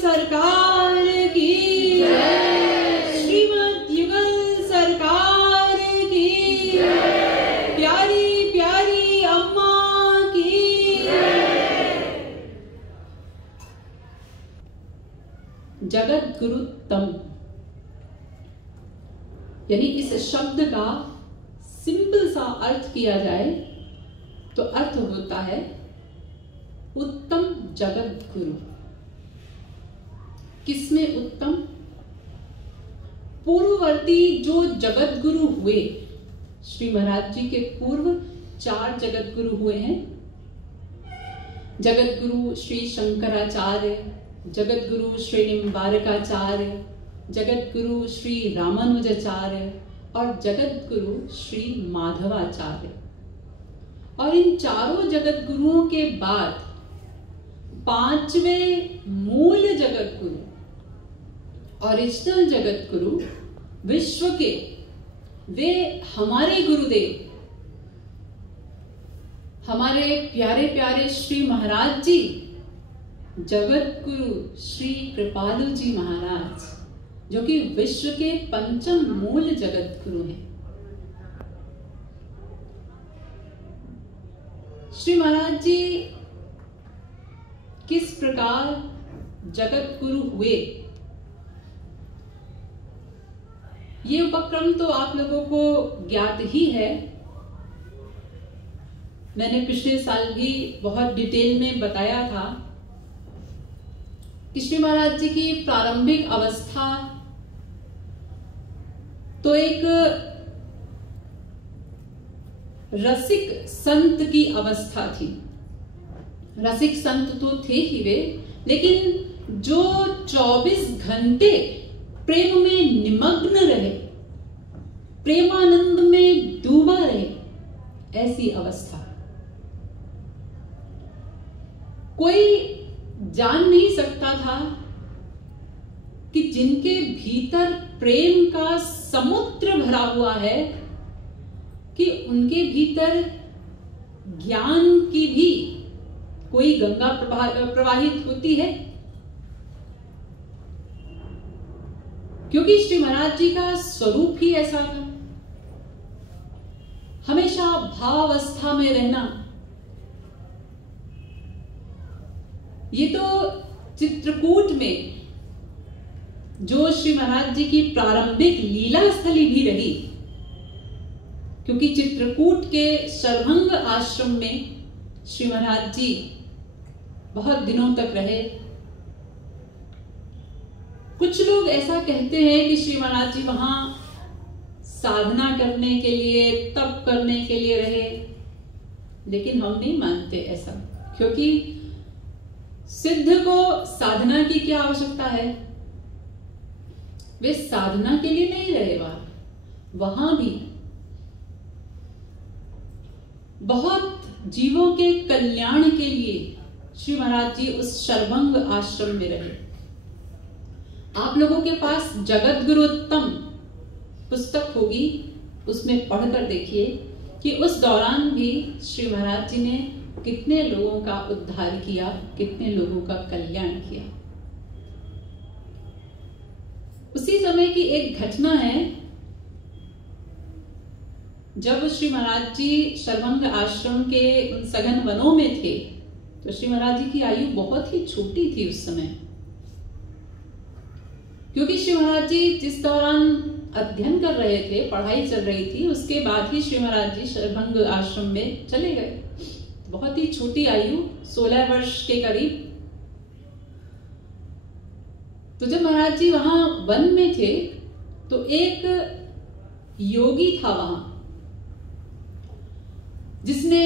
सरकार की जय, श्रीमद् युगल सरकार की जय, प्यारी प्यारी अम्मा की जय। जगत गुरुत्तम, यानी इस शब्द का सिंपल सा अर्थ किया जाए तो अर्थ होता है उत्तम जगत गुरु। किसमें उत्तम? पूर्ववर्ती जो जगत गुरु हुए, श्री महाराज जी के पूर्व 4 जगत गुरु हुए हैं। जगत गुरु श्री शंकराचार्य, जगत गुरु श्री निम्बारकाचार्य, जगत गुरु श्री रामानुजाचार्य और जगत गुरु श्री माधवाचार्य। और इन चारों जगत गुरुओं के बाद 5वें मूल जगत गुरु, ओरिजिनल जगत गुरु, विश्व के, वे हमारे गुरुदेव, हमारे प्यारे प्यारे श्री महाराज जी, जगत गुरु श्री कृपालु जी महाराज, जो कि विश्व के 5म मूल जगत गुरु हैं। श्री महाराज जी किस प्रकार जगत गुरु हुए, ये उपक्रम तो आप लोगों को ज्ञात ही है। मैंने पिछले साल भी बहुत डिटेल में बताया था कि श्री महाराज जी की प्रारंभिक अवस्था तो एक रसिक संत की अवस्था थी। रसिक संत तो थे ही वे, लेकिन जो 24 घंटे प्रेम में निमग्न रहे, प्रेमानंद में डूबा रहे, ऐसी अवस्था। कोई जान नहीं सकता था कि जिनके भीतर प्रेम का समुद्र भरा हुआ है, कि उनके भीतर ज्ञान की भी कोई गंगा प्रवाहित होती है। क्योंकि श्री महाराज जी का स्वरूप ही ऐसा था, हमेशा भावावस्था में रहना। ये तो चित्रकूट में जो श्री महाराज जी की प्रारंभिक लीला स्थली भी रही, क्योंकि चित्रकूट के शरभंग आश्रम में श्री महाराज जी बहुत दिनों तक रहे। कुछ लोग ऐसा कहते हैं कि श्री महाराज जी वहां साधना करने के लिए, तप करने के लिए रहे, लेकिन हम नहीं मानते ऐसा। क्योंकि सिद्ध को साधना की क्या आवश्यकता है? वे साधना के लिए नहीं रहे, वहां भी बहुत जीवों के कल्याण के लिए श्री महाराज जी उस शरभंग आश्रम में रहे। आप लोगों के पास जगत गुरुत्तम पुस्तक होगी, उसमें पढ़कर देखिए कि उस दौरान भी श्री महाराज जी ने कितने लोगों का उद्धार किया, कितने लोगों का कल्याण किया। उसी समय की एक घटना है, जब श्री महाराज जी शरभंग आश्रम के उन सघन वनों में थे, तो श्री महाराज जी की आयु बहुत ही छोटी थी उस समय। क्योंकि श्री महाराज जी जिस दौरान अध्ययन कर रहे थे, पढ़ाई चल रही थी, उसके बाद ही श्री महाराज जी शरभंग आश्रम में चले गए। बहुत ही छोटी आयु, 16 वर्ष के करीब। तो जब महाराज जी वहां वन में थे, तो एक योगी था वहां, जिसने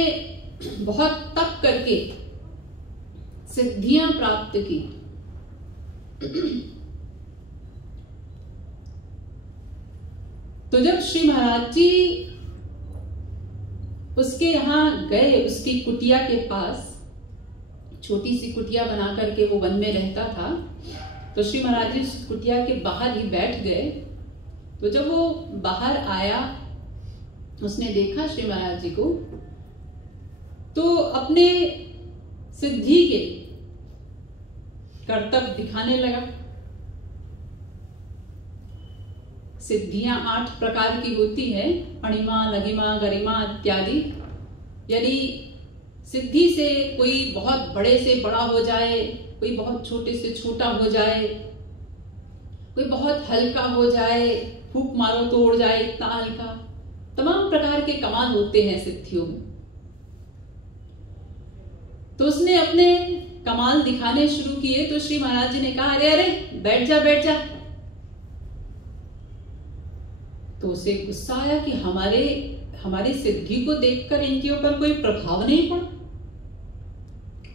बहुत तप करके सिद्धियां प्राप्त की। तो जब श्री महाराज जी उसके यहां गए, उसकी कुटिया के पास, छोटी सी कुटिया बना करके वो वन में रहता था, तो श्री महाराज जी उस कुटिया के बाहर ही बैठ गए। तो जब वो बाहर आया, उसने देखा श्री महाराज जी को, तो अपने सिद्धि के करतब दिखाने लगा। सिद्धियां 8 प्रकार की होती है, अणिमा, लघिमा, गरिमा इत्यादि। यानी सिद्धि से कोई बहुत बड़े से बड़ा हो जाए, कोई बहुत छोटे से छोटा हो जाए, कोई बहुत हल्का हो जाए, फूंक मारो तो उड़ जाए, इतना हल्का। तमाम प्रकार के कमाल होते हैं सिद्धियों में। तो उसने अपने कमाल दिखाने शुरू किए तो श्री महाराज जी ने कहा, अरे अरे बैठ जा बैठ जा। तो उसे गुस्सा आया कि हमारी सिद्धि को देखकर इनके ऊपर कोई प्रभाव नहीं पड़ा।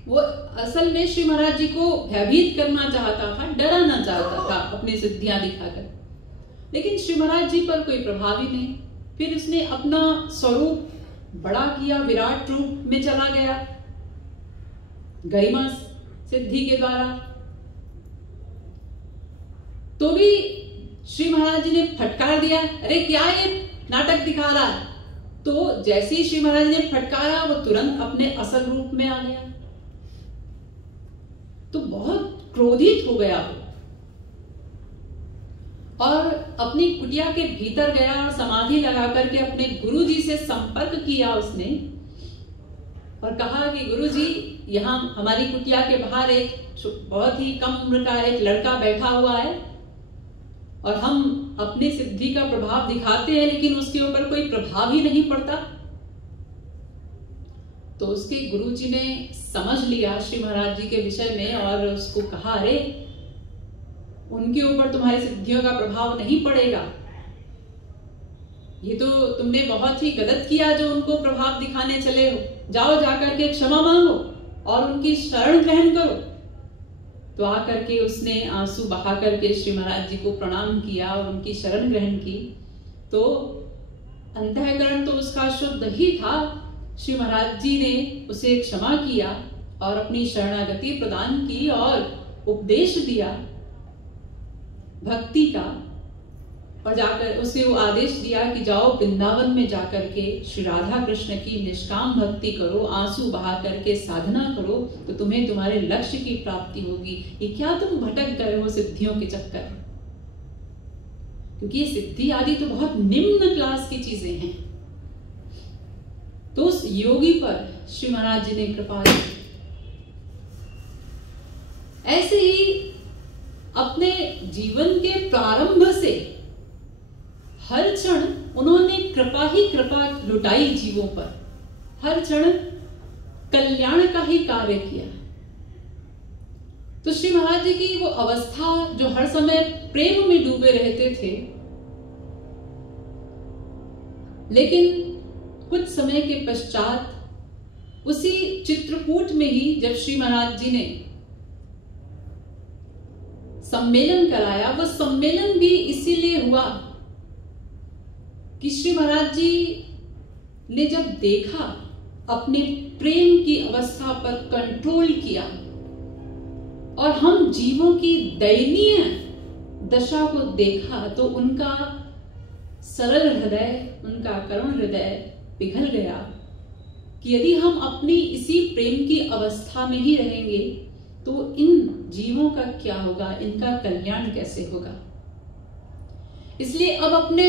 वो असल में श्री महाराज जी को भयभीत करना चाहता था, डराना चाहता था अपनी सिद्धियां दिखाकर, लेकिन श्री महाराज जी पर कोई प्रभाव ही नहीं। फिर उसने अपना स्वरूप बड़ा किया, विराट रूप में चला गया गरिमा सिद्धि के द्वारा। तो भी श्री महाराज जी ने फटकार दिया, अरे क्या ये नाटक दिखा रहा है। तो जैसे ही श्री महाराज ने फटकारा, वो तुरंत अपने असल रूप में आ गया। तो बहुत क्रोधित हो गया वो और अपनी कुटिया के भीतर गया और समाधि लगा करके अपने गुरु जी से संपर्क किया उसने और कहा कि गुरु जी, यहाँ हमारी कुटिया के बाहर एक बहुत ही कम उम्र का एक लड़का बैठा हुआ है और हम अपनी सिद्धि का प्रभाव दिखाते हैं, लेकिन उसके ऊपर कोई प्रभाव ही नहीं पड़ता। तो उसके गुरुजी ने समझ लिया श्री महाराज जी के विषय में और उसको कहा, अरे उनके ऊपर तुम्हारी सिद्धियों का प्रभाव नहीं पड़ेगा, ये तो तुमने बहुत ही गलत किया जो उनको प्रभाव दिखाने चले हो। जाओ जाकर के क्षमा मांगो और उनकी शरण ग्रहण करो। तो आकर के उसने आंसू बहा करके श्री महाराज जी को प्रणाम किया और उनकी शरण ग्रहण की। तो अंतःकरण तो उसका शुद्ध ही था। श्री महाराज जी ने उसे क्षमा किया और अपनी शरणागति प्रदान की और उपदेश दिया भक्ति का, और जाकर उसे वो आदेश दिया कि जाओ वृंदावन में जाकर के श्री राधा कृष्ण की निष्काम भक्ति करो, आंसू बहा करके साधना करो, तो तुम्हें तुम्हारे लक्ष्य की प्राप्ति होगी। ये क्या तुम भटक गए हो सिद्धियों के चक्कर में? क्योंकि ये सिद्धि आदि तो बहुत निम्न क्लास की चीजें हैं। तो उस योगी पर श्री महाराज जी ने कृपा की। ऐसे ही अपने जीवन के प्रारंभ से हर क्षण उन्होंने कृपा ही कृपा लुटाई जीवों पर, हर क्षण कल्याण का ही कार्य किया। तो श्री महाराज जी की वो अवस्था जो हर समय प्रेम में डूबे रहते थे, लेकिन कुछ समय के पश्चात उसी चित्रकूट में ही जब श्री महाराज जी ने सम्मेलन कराया, वो सम्मेलन भी इसीलिए हुआ कि श्री महाराज जी ने जब देखा, अपने प्रेम की अवस्था पर कंट्रोल किया और हम जीवों की दयनीय दशा को देखा, तो उनका सरल हृदय, उनका करुण हृदय पिघल गया कि यदि हम अपनी इसी प्रेम की अवस्था में ही रहेंगे तो इन जीवों का क्या होगा, इनका कल्याण कैसे होगा। इसलिए अब अपने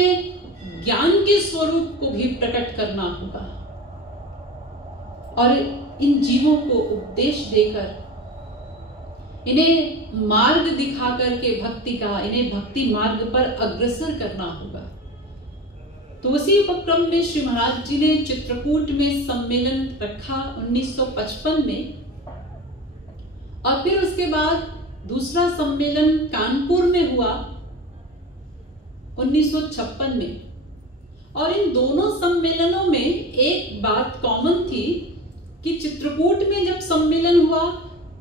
ज्ञान के स्वरूप को भी प्रकट करना होगा और इन जीवों को उपदेश देकर, इन्हें मार्ग दिखा करके भक्ति का, इन्हें भक्ति मार्ग पर अग्रसर करना होगा। तो उसी उपक्रम में श्री महाराज जी ने चित्रकूट में सम्मेलन रखा 1955 में, और फिर उसके बाद दूसरा सम्मेलन कानपुर में हुआ 1956 में। और इन दोनों सम्मेलनों में एक बात कॉमन थी कि चित्रकूट में जब सम्मेलन हुआ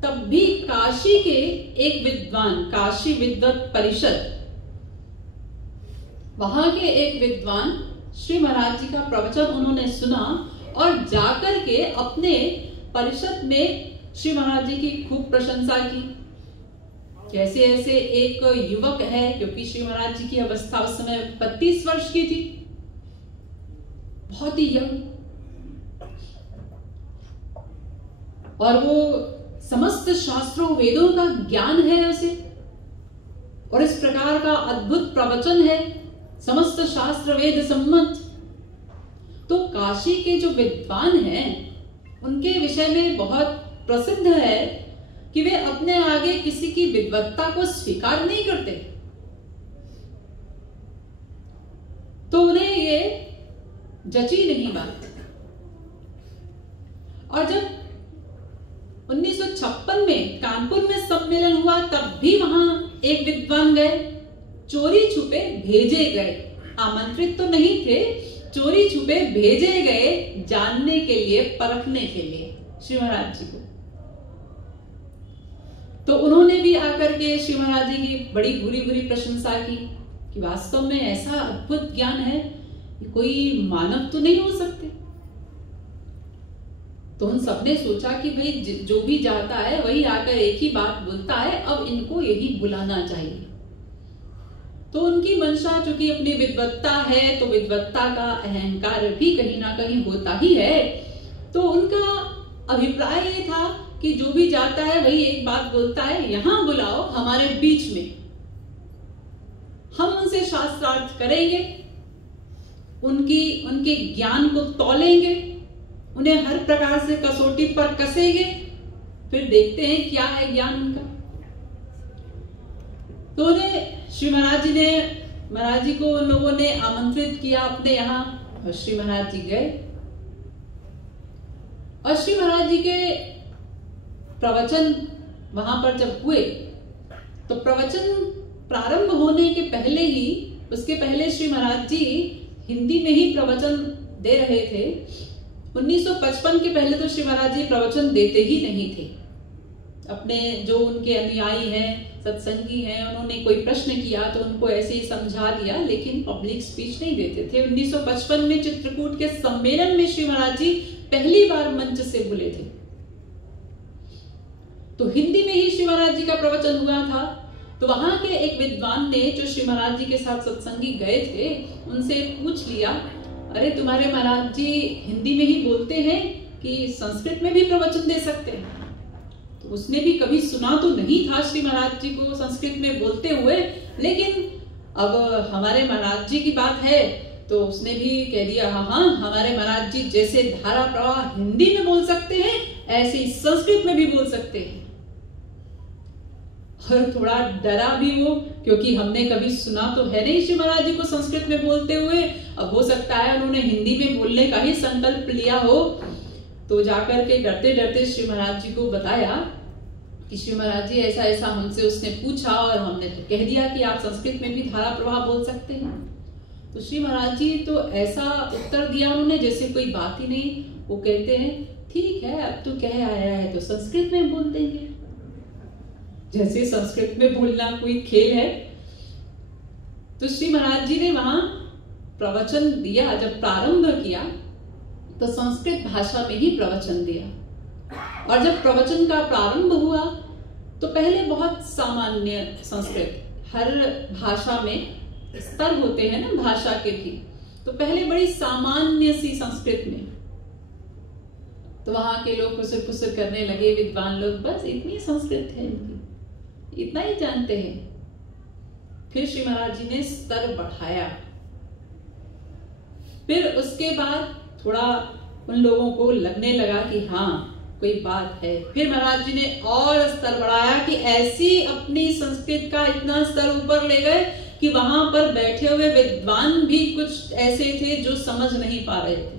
तब भी काशी के एक विद्वान, काशी विद्वत परिषद, वहां के एक विद्वान श्री महाराज जी का प्रवचन उन्होंने सुना और जाकर के अपने परिषद में श्री महाराज जी की खूब प्रशंसा की। कैसे ऐसे एक युवक है, क्योंकि श्री महाराज जी की अवस्था उस समय 32 वर्ष की थी, बहुत ही यंग, और वो समस्त शास्त्रों वेदों का ज्ञान है उसे, और इस प्रकार का अद्भुत प्रवचन है, समस्त शास्त्र वेद सम्मत। तो काशी के जो विद्वान हैं उनके विषय में बहुत प्रसिद्ध है कि वे अपने आगे किसी की विद्वत्ता को स्वीकार नहीं करते। तो उन्हें ये जची नहीं बात। और जब 1956 में कानपुर में सम्मेलन हुआ, तब भी वहां एक विद्वान गए, चोरी छुपे भेजे गए, आमंत्रित तो नहीं थे, चोरी छुपे भेजे गए जानने के लिए, परखने के लिए श्री महाराज जी को। तो उन्होंने भी आकर के श्री महाराज जी की बड़ी बुरी बुरी प्रशंसा की कि वास्तव में ऐसा अद्भुत ज्ञान है, कोई मानव तो नहीं हो सकते। तो उन सबने सोचा कि भाई जो भी जाता है वही आकर एक ही बात बोलता है, अब इनको यही बुलाना चाहिए। तो उनकी मंशा चूंकि अपनी विद्वत्ता है, तो विद्वत्ता का अहंकार भी कहीं ना कहीं होता ही है। तो उनका अभिप्राय ये था कि जो भी जाता है वही एक बात बोलता है, यहां बुलाओ हमारे बीच में, हम उनसे शास्त्रार्थ करेंगे, उनके ज्ञान को तौलेंगे, उन्हें हर प्रकार से कसौटी पर कसेंगे, फिर देखते हैं क्या है ज्ञान उनका। तो उन्हें श्री महाराज जी को उन लोगों ने आमंत्रित किया अपने यहाँ, और श्री महाराज जी गए। और श्री महाराज जी के प्रवचन वहां पर जब हुए, तो प्रवचन प्रारंभ होने के पहले ही, उसके पहले श्री महाराज जी हिंदी में ही प्रवचन दे रहे थे। 1955 के पहले तो श्री महाराज जी प्रवचन देते ही नहीं थे। अपने जो उनके अनुयायी हैं, सत्संगी हैं, उन्होंने कोई प्रश्न किया तो उनको ऐसे ही समझा दिया, लेकिन पब्लिक स्पीच नहीं देते थे। 1955 में चित्रकूट के सम्मेलन में श्री महाराज जी पहली बार मंच से बोले थे। तो हिंदी में ही श्री महाराज जी का प्रवचन हुआ था। तो वहां के एक विद्वान ने, जो श्री महाराज जी के साथ सत्संगी गए थे, उनसे पूछ लिया, अरे तुम्हारे महाराज जी हिंदी में ही बोलते हैं कि संस्कृत में भी प्रवचन दे सकते हैं? तो उसने भी कभी सुना तो नहीं था श्री महाराज जी को संस्कृत में बोलते हुए, लेकिन अब हमारे महाराज जी की बात है तो उसने भी कह दिया, हाँ हमारे महाराज जी जैसे धारा प्रवाह हिंदी में बोल सकते हैं, ऐसे ही संस्कृत में भी बोल सकते हैं। और थोड़ा डरा भी वो, क्योंकि हमने कभी सुना तो है नहीं श्री महाराज जी को संस्कृत में बोलते हुए। अब हो सकता है उन्होंने हिंदी में बोलने का ही संकल्प लिया हो। तो जाकर के डरते डरते श्री महाराज जी को बताया कि श्री महाराज जी ऐसा ऐसा हमसे उसने पूछा, और हमने तो कह दिया कि आप संस्कृत में भी धारा प्रवाह बोल सकते हैं। तो श्री महाराज जी तो ऐसा उत्तर दिया उन्होंने जैसे कोई बात ही नहीं। वो कहते हैं, ठीक है अब तो कह आया है तो संस्कृत में बोल देंगे, जैसे संस्कृत में बोलना कोई खेल है। तो श्री महाराज जी ने वहां प्रवचन दिया। जब प्रारंभ किया तो संस्कृत भाषा में ही प्रवचन दिया, और जब प्रवचन का प्रारंभ हुआ तो पहले बहुत सामान्य संस्कृत, हर भाषा में स्तर होते हैं ना भाषा के भी, तो पहले बड़ी सामान्य सी संस्कृत में। तो वहां के लोग खुसर खुसर करने लगे, विद्वान लोग, बस इतनी संस्कृत है इनकी, इतना ही जानते हैं। फिर श्री महाराज जी ने स्तर बढ़ाया। फिर उसके बाद थोड़ा उन लोगों को लगने लगा कि हाँ कोई बात है। फिर महाराज जी ने और स्तर बढ़ाया कि ऐसी अपनी संस्कृत का इतना स्तर ऊपर ले गए कि वहां पर बैठे हुए विद्वान भी कुछ ऐसे थे जो समझ नहीं पा रहे थे।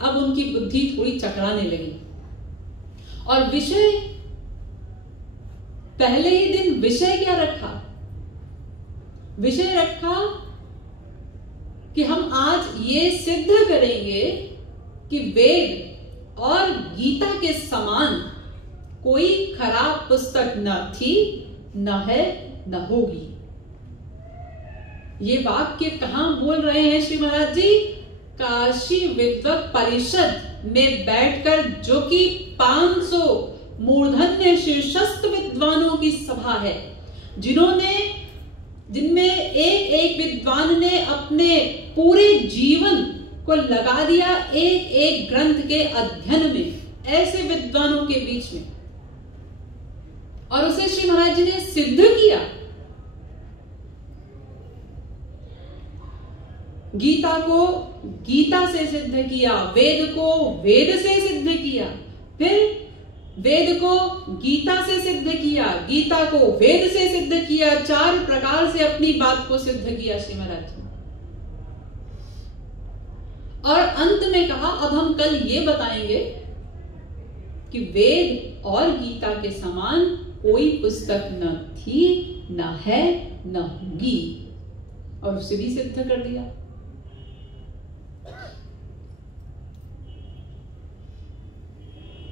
अब उनकी बुद्धि थोड़ी चकराने लगी, और विषय, पहले ही दिन विषय क्या रखा? विषय रखा कि हम आज ये सिद्ध करेंगे कि वेद और गीता के समान कोई खराब पुस्तक न थी, न है, न होगी। ये वाक्य कहां बोल रहे हैं श्री महाराज जी? काशी विद्वत परिषद में बैठकर, जो कि 500 मूर्धन्य शीर्षस्थ विद्वानों की सभा है, जिनमें एक एक विद्वान ने अपने पूरे जीवन को लगा दिया एक एक ग्रंथ के अध्ययन में। ऐसे विद्वानों के बीच में और उसे श्री महाराज जी ने सिद्ध किया। गीता को गीता से सिद्ध किया, वेद को वेद से सिद्ध किया, फिर वेद को गीता से सिद्ध किया, गीता को वेद से सिद्ध किया, 4 प्रकार से अपनी बात को सिद्ध किया श्री महाराज जी। और अंत में कहा अब हम कल ये बताएंगे कि वेद और गीता के समान कोई पुस्तक न थी, न है, न होगी, और उसे भी सिद्ध कर दिया।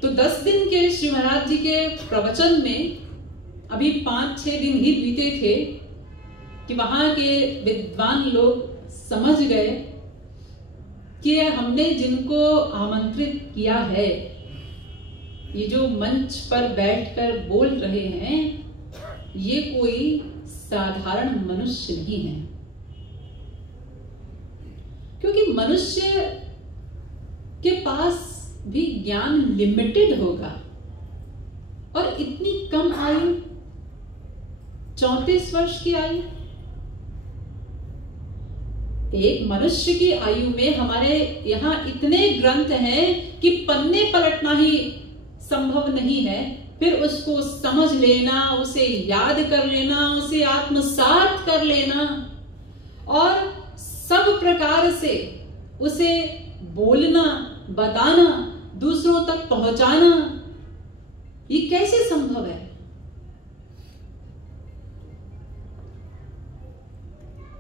तो 10 दिन के श्री महाराज जी के प्रवचन में अभी 5-6 दिन ही बीते थे कि वहां के विद्वान लोग समझ गए कि हमने जिनको आमंत्रित किया है, ये जो मंच पर बैठकर बोल रहे हैं, ये कोई साधारण मनुष्य नहीं है। क्योंकि मनुष्य के पास भी ज्ञान लिमिटेड होगा, और इतनी कम आयु, 34 वर्ष की आयु। एक मनुष्य की आयु में हमारे यहाँ इतने ग्रंथ हैं कि पन्ने पलटना ही संभव नहीं है, फिर उसको समझ लेना, उसे याद कर लेना, उसे आत्मसात कर लेना, और सब प्रकार से उसे बोलना, बताना, दूसरों तक पहुंचाना, ये कैसे संभव है?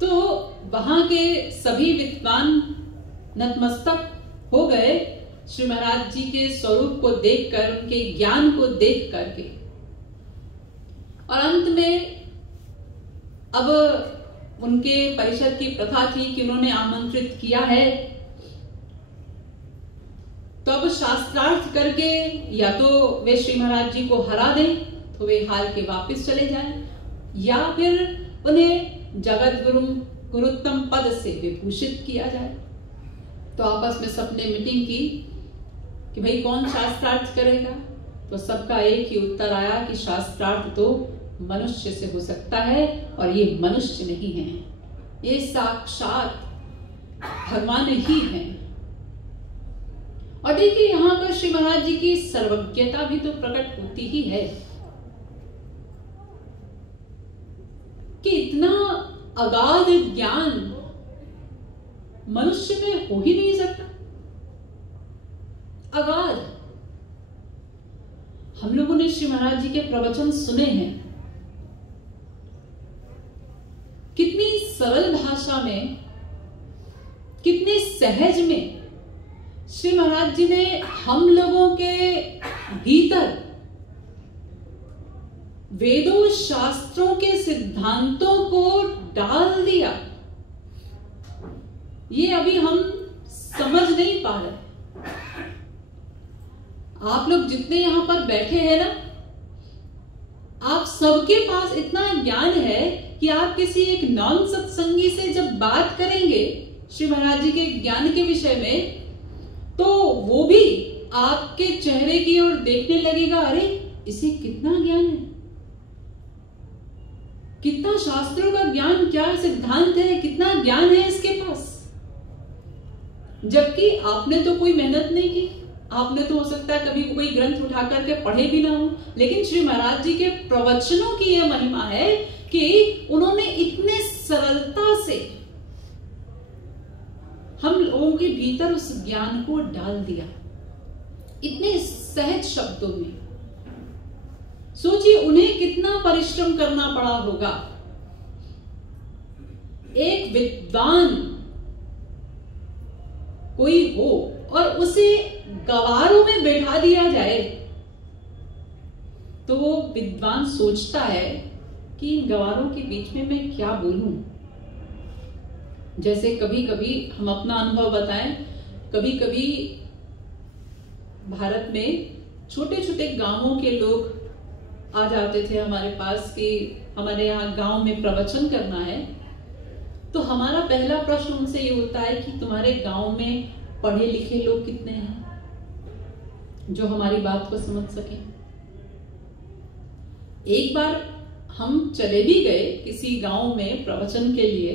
तो वहां के सभी विद्वान नतमस्तक हो गए श्री महाराज जी के स्वरूप को देखकर, उनके ज्ञान को देख करके। और अंत में अब उनके परिषद की प्रथा थी कि उन्होंने आमंत्रित किया है, तो अब शास्त्रार्थ करके या तो वे श्री महाराज जी को हरा दें तो वे हार के वापस चले जाएं, या फिर उन्हें जगत गुरुत्तम पद से विभूषित किया जाए। तो आपस में सबने मीटिंग की कि भाई कौन शास्त्रार्थ करेगा। तो सबका एक ही उत्तर आया कि शास्त्रार्थ तो मनुष्य से हो सकता है, और ये मनुष्य नहीं है, ये साक्षात भगवान ही है। और देखिए यहां पर श्री महाराज जी की सर्वज्ञता भी तो प्रकट होती ही है कि इतना अगाध ज्ञान मनुष्य में हो ही नहीं सकता। अगाध। हम लोगों ने श्री महाराज जी के प्रवचन सुने हैं, कितनी सरल भाषा में, कितने सहज में श्री महाराज जी ने हम लोगों के भीतर वेदों शास्त्रों के सिद्धांतों को डाल दिया। ये अभी हम समझ नहीं पा रहे। आप लोग जितने यहां पर बैठे हैं ना, आप सबके पास इतना ज्ञान है कि आप किसी एक नॉन सत्संगी से जब बात करेंगे श्री महाराज जी के ज्ञान के विषय में, तो वो भी आपके चेहरे की ओर देखने लगेगा, अरे इसे कितना ज्ञान है, कितना शास्त्रों का ज्ञान, क्या सिद्धांत है, कितना ज्ञान है इसके पास। जबकि आपने तो कोई मेहनत नहीं की, आपने तो हो सकता है कभी कोई ग्रंथ उठा करके पढ़े भी ना हो, लेकिन श्री महाराज जी के प्रवचनों की यह महिमा है कि उन्होंने इतने सरलता से हम लोगों के भीतर उस ज्ञान को डाल दिया, इतने सहज शब्दों में। सोचिए उन्हें कितना परिश्रम करना पड़ा होगा। एक विद्वान कोई हो और उसे गवारों में बैठा दिया जाए, तो वो विद्वान सोचता है कि इन गवारों के बीच में मैं क्या बोलूं। जैसे कभी कभी हम अपना अनुभव बताएं, कभी कभी भारत में छोटे छोटे गांवों के लोग आ जाते थे हमारे पास कि हमारे यहाँ गांव में प्रवचन करना है। तो हमारा पहला प्रश्न उनसे ये होता है कि तुम्हारे गांव में पढ़े लिखे लोग कितने हैं जो हमारी बात को समझ सकें। एक बार हम चले भी गए किसी गांव में प्रवचन के लिए,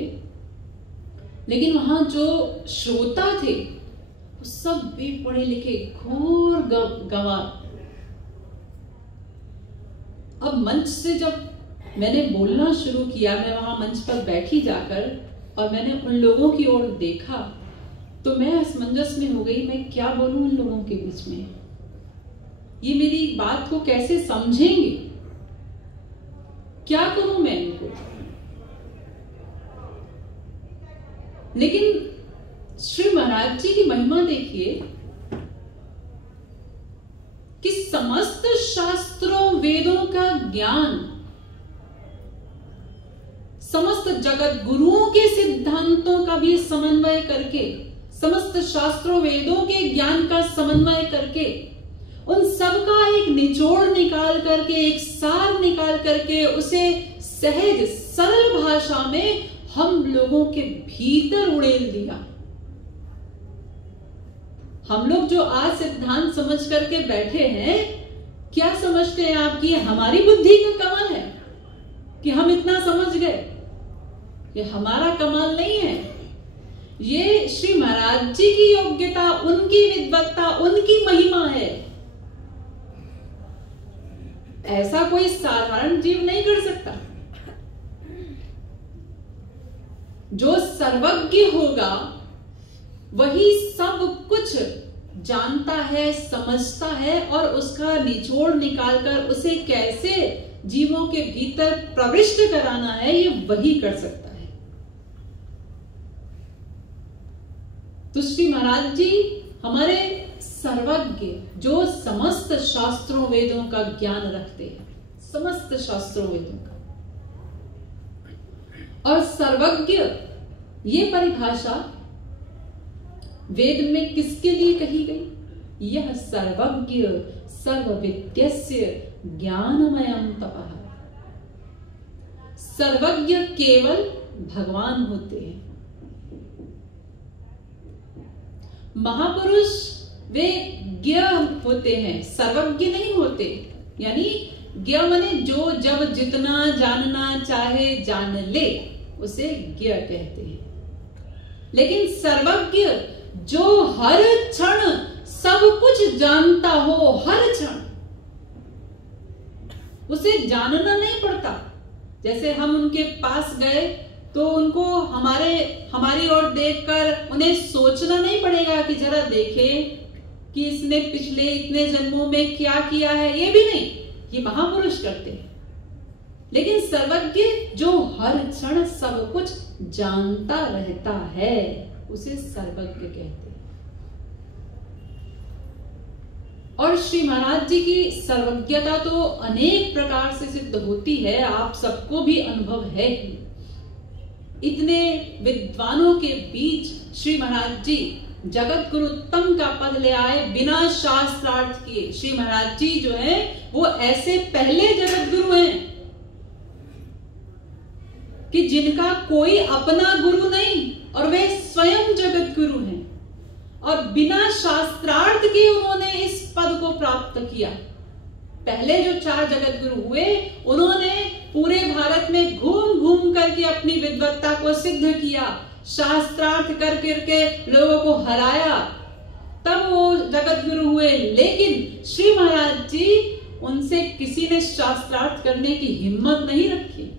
लेकिन वहां जो श्रोता थे वो सब भी पढ़े लिखे घोर गंवार। अब मंच से जब मैंने बोलना शुरू किया, मैं वहां मंच पर बैठी जाकर और मैंने उन लोगों की ओर देखा, तो मैं असमंजस में हो गई, मैं क्या बोलूं उन लोगों के बीच में, ये मेरी बात को कैसे समझेंगे, क्या करूं मैं इनको। लेकिन श्री महाराज जी की महिमा देखिए कि समस्त शास्त्रों वेदों का ज्ञान, समस्त जगत गुरुओं के सिद्धांतों का भी समन्वय करके, समस्त शास्त्रों वेदों के ज्ञान का समन्वय करके, उन सब का एक निचोड़ निकाल करके, एक सार निकाल करके उसे सहज सरल भाषा में हम लोगों के भीतर उड़ेल दिया। हम लोग जो आज सिद्धांत समझ करके बैठे हैं, क्या समझते हैं आप कि हमारी बुद्धि का कमाल है कि हम इतना समझ गए? ये हमारा कमाल नहीं है, ये श्री महाराज जी की योग्यता, उनकी विद्वत्ता, उनकी महिमा है। ऐसा कोई साधारण जीव नहीं कर सकता। जो सर्वज्ञ होगा वही सब कुछ जानता है, समझता है, और उसका निचोड़ निकालकर उसे कैसे जीवों के भीतर प्रविष्ट कराना है, ये वही कर सकता है। तो श्री महाराज जी हमारे सर्वज्ञ, जो समस्त शास्त्रों वेदों का ज्ञान रखते हैं, समस्त शास्त्रों वेदों का। और सर्वज्ञ ये परिभाषा वेद में किसके लिए कही गई? यह सर्वज्ञ सर्वविद्यस्य ज्ञानमयम तपः। सर्वज्ञ केवल भगवान होते हैं। महापुरुष वे ज्ञ होते हैं, सर्वज्ञ नहीं होते। यानी ज्ञ माने जो जब जितना जानना चाहे जान ले, उसे ज्ञ कहते हैं। लेकिन सर्वज्ञ जो हर क्षण सब कुछ जानता हो, हर क्षण उसे जानना नहीं पड़ता। जैसे हम उनके पास गए तो उनको हमारी ओर देखकर उन्हें सोचना नहीं पड़ेगा कि जरा देखे कि इसने पिछले इतने जन्मों में क्या किया है, ये भी नहीं, ये महापुरुष करते हैं। लेकिन सर्वज्ञ जो हर क्षण सब कुछ जानता रहता है, उसे सर्वज्ञ कहते हैं। और श्री महाराज जी की सर्वज्ञता तो अनेक प्रकार से सिद्ध होती है, आप सबको भी अनुभव है ही। इतने विद्वानों के बीच श्री महाराज जी जगत गुरु उत्तम का पद ले आए बिना शास्त्रार्थ किए। श्री महाराज जी जो है वो ऐसे पहले जगत गुरु हैं कि जिनका कोई अपना गुरु नहीं और वे स्वयं जगत गुरु हैं, और बिना शास्त्रार्थ के उन्होंने इस पद को प्राप्त किया। पहले जो 4 जगत गुरु हुए, उन्होंने पूरे भारत में घूम घूम करके अपनी विद्वत्ता को सिद्ध किया, शास्त्रार्थ कर करके लोगों को हराया, तब वो जगत गुरु हुए। लेकिन श्री महाराज जी, उनसे किसी ने शास्त्रार्थ करने की हिम्मत नहीं रखी।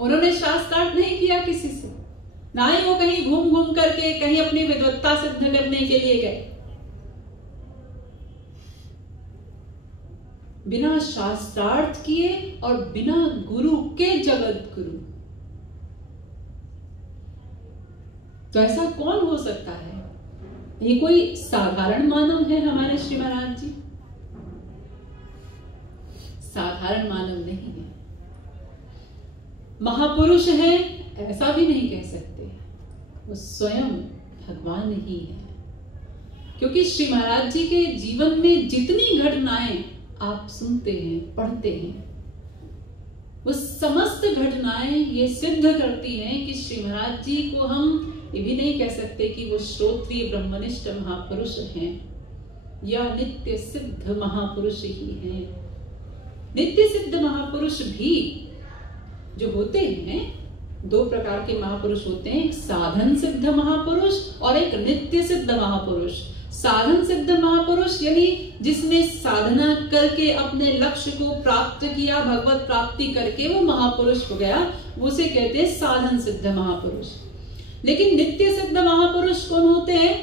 उन्होंने शास्त्रार्थ नहीं किया किसी से, ना ही वो कहीं घूम घूम करके कहीं अपनी विद्वत्ता सिद्ध करने के लिए गए। बिना शास्त्रार्थ किए और बिना गुरु के जगत गुरु, तो ऐसा कौन हो सकता है? ये कोई साधारण मानव है हमारे श्री महाराज जी? साधारण मानव नहीं है, महापुरुष है ऐसा भी नहीं कह सकते, वो स्वयं भगवान ही है। क्योंकि श्री महाराज जी के जीवन में जितनी घटनाएं आप सुनते हैं, पढ़ते हैं, वो समस्त घटनाएं ये सिद्ध करती हैं कि श्री महाराज जी को हम ये भी नहीं कह सकते कि वो श्रोत्रिय ब्रह्मनिष्ठ महापुरुष हैं या नित्य सिद्ध महापुरुष ही हैं। नित्य सिद्ध महापुरुष भी जो होते हैं, दो प्रकार के महापुरुष होते हैं, एक साधन सिद्ध महापुरुष और एक नित्य सिद्ध महापुरुष। साधन सिद्ध महापुरुष यानी जिसने साधना करके अपने लक्ष्य को प्राप्त किया, भगवत प्राप्ति करके वो महापुरुष हो गया, उसे कहते हैं साधन सिद्ध महापुरुष। लेकिन नित्य सिद्ध महापुरुष कौन होते हैं?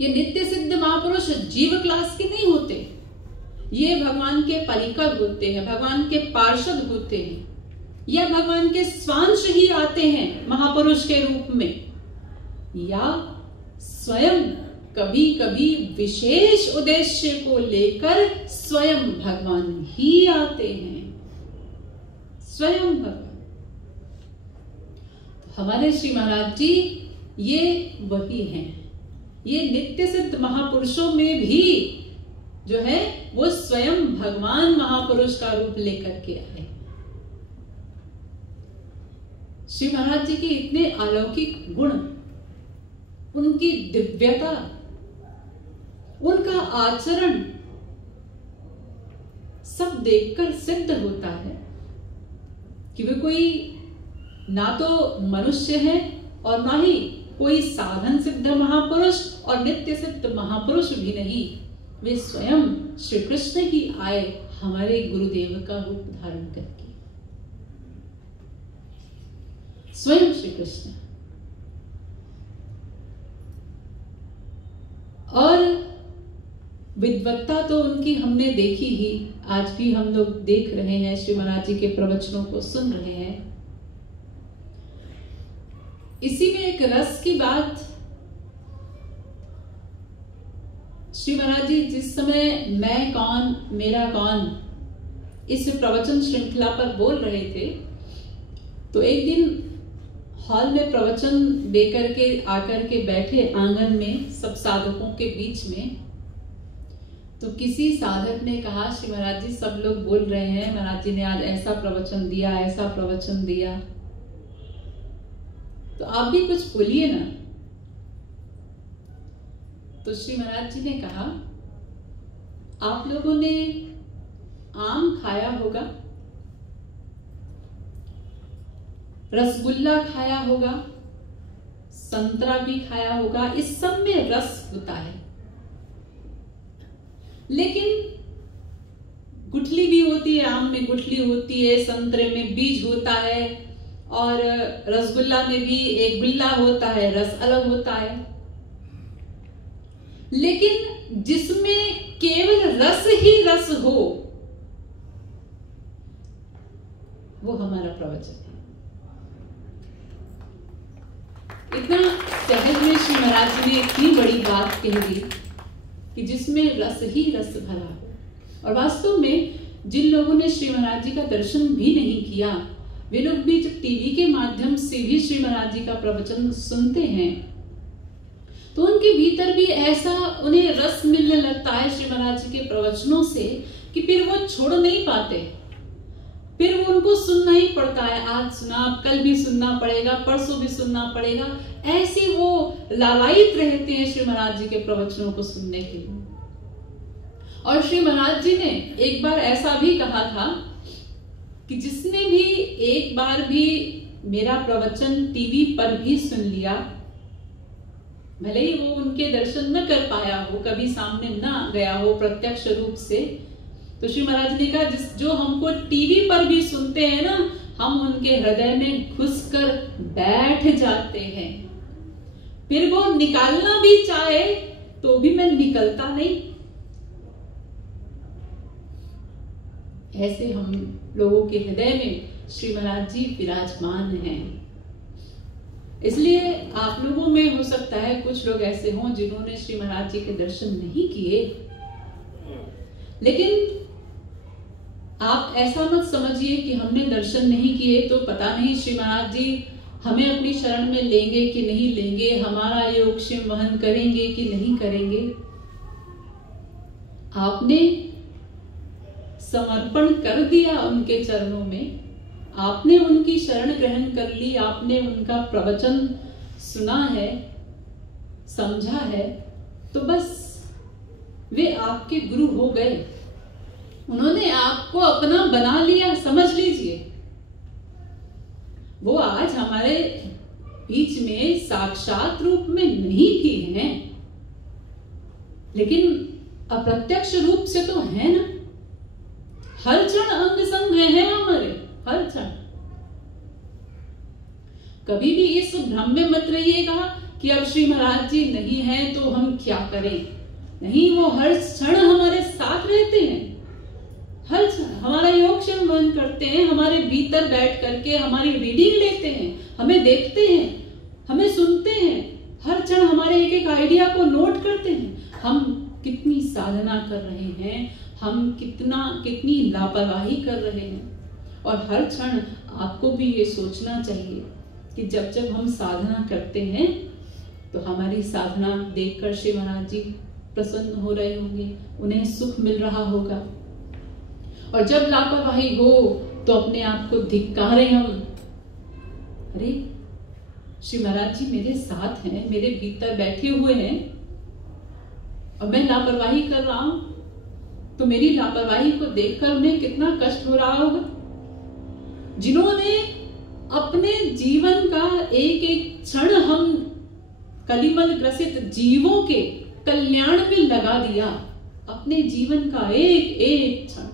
ये नित्य सिद्ध महापुरुष जीव क्लास के नहीं होते, ये भगवान के परिकर होते हैं, भगवान के पार्षद होते हैं, या भगवान के स्वांश ही आते हैं महापुरुष के रूप में, या स्वयं कभी कभी विशेष उद्देश्य को लेकर स्वयं भगवान ही आते हैं, स्वयं भगवान। तो हमारे श्री महाराज जी ये वही हैं, ये नित्य सिद्ध महापुरुषों में भी जो है वो स्वयं भगवान महापुरुष का रूप लेकर के आए। श्री महाराज जी के इतने अलौकिक गुण, उनकी दिव्यता, उनका आचरण सब देखकर सिद्ध होता है कि वे कोई ना तो मनुष्य है और ना ही कोई साधन सिद्ध महापुरुष और नित्य सिद्ध महापुरुष भी नहीं, वे स्वयं श्री कृष्ण ही आए हमारे गुरुदेव का रूप धारण करके, स्वयं श्री कृष्ण। और विद्वत्ता तो उनकी हमने देखी ही, आज भी हम लोग देख रहे हैं, श्री महाराज जी के प्रवचनों को सुन रहे हैं। इसी में एक रस की बात, श्री महाराज जी जिस समय मैं कौन मेरा कौन इस प्रवचन श्रृंखला पर बोल रहे थे, तो एक दिन हॉल में प्रवचन देकर के आकर के बैठे आंगन में सब साधकों के बीच में, तो किसी साधक ने कहा, श्री महाराज जी सब लोग बोल रहे हैं महाराज जी ने आज ऐसा प्रवचन दिया, ऐसा प्रवचन दिया, तो आप भी कुछ बोलिए ना। तो श्री महाराज जी ने कहा, आप लोगों ने आम खाया होगा, रसगुल्ला खाया होगा, संतरा भी खाया होगा, इस सब में रस होता है, लेकिन गुठली भी होती है, आम में गुठली होती है, संतरे में बीज होता है, और रसगुल्ला में भी एक गुल्ला होता है, रस अलग होता है। लेकिन जिसमें केवल रस ही रस हो, वो हमारा प्रवचन है। इतना सहज में श्री महाराज जी ने इतनी बड़ी बात कह दी कि जिसमें रस ही रस भरा हो। और वास्तव में जिन लोगों ने श्री महाराज जी का दर्शन भी नहीं किया, वे लोग भी जब टीवी के माध्यम से भी श्री महाराज जी का प्रवचन सुनते हैं, तो उनके भीतर भी ऐसा उन्हें रस मिलने लगता है श्री महाराज जी के प्रवचनों से कि फिर वो छोड़ नहीं पाते, फिर वो उनको सुनना ही पड़ता है। आज सुना, कल भी सुनना पड़ेगा, परसों भी सुनना पड़ेगा, ऐसे वो लालायित रहते हैं श्री महाराज जी के प्रवचनों को सुनने के लिए। और श्री महाराज जी ने एक बार ऐसा भी कहा था कि जिसने भी एक बार भी मेरा प्रवचन टीवी पर भी सुन लिया, भले ही वो उनके दर्शन न कर पाया हो, कभी सामने न गया हो प्रत्यक्ष रूप से, तो श्री महाराज ने कहा जो हमको टीवी पर भी सुनते हैं ना, हम उनके हृदय में घुसकर बैठ जाते हैं, फिर वो निकालना भी चाहे तो भी मैं निकलता नहीं। ऐसे हम लोगों के हृदय में श्री महाराज जी विराजमान हैं। इसलिए आप लोगों में हो सकता है कुछ लोग ऐसे हों जिन्होंने श्री महाराज जी के दर्शन नहीं किए, लेकिन आप ऐसा मत समझिए कि हमने दर्शन नहीं किए तो पता नहीं श्री महाराज जी हमें अपनी शरण में लेंगे कि नहीं लेंगे, हमारा योगक्षेम वहन करेंगे कि नहीं करेंगे। आपने समर्पण कर दिया उनके चरणों में, आपने उनकी शरण ग्रहण कर ली, आपने उनका प्रवचन सुना है, समझा है, तो बस वे आपके गुरु हो गए, उन्होंने आपको अपना बना लिया, समझ लीजिए। वो आज हमारे बीच में साक्षात रूप में नहीं भी हैं, लेकिन अप्रत्यक्ष रूप से तो है ना। हर क्षण अंग संग है हमारे, हर क्षण। कभी भी इस भ्रम में मत रहिएगा कि अब श्री महाराज जी नहीं है तो हम क्या करें। नहीं, वो हर क्षण हमारे साथ रहते हैं, हर क्षण हमारा योग श्रवण करते हैं, हमारे भीतर बैठ करके हमारी रीडिंग लेते हैं, हमें देखते हैं, हमें सुनते हैं, हर क्षण हमारे एक एक आइडिया को नोट करते हैं। हम कितनी साधना कर रहे हैं, हम कितनी लापरवाही कर रहे हैं। और हर क्षण आपको भी ये सोचना चाहिए कि जब जब हम साधना करते हैं तो हमारी साधना देखकर श्री महाराज जी प्रसन्न हो रहे होंगे, उन्हें सुख मिल रहा होगा। और जब लापरवाही हो तो अपने आप को धिक्कारें हम, अरे श्री महाराज जी मेरे साथ हैं, मेरे भीतर बैठे हुए हैं और मैं लापरवाही कर रहा हूं, तो मेरी लापरवाही को देखकर उन्हें कितना कष्ट हो रहा होगा। जिन्होंने अपने जीवन का एक एक क्षण हम कलिमल ग्रसित जीवों के कल्याण में लगा दिया, अपने जीवन का एक एक क्षण,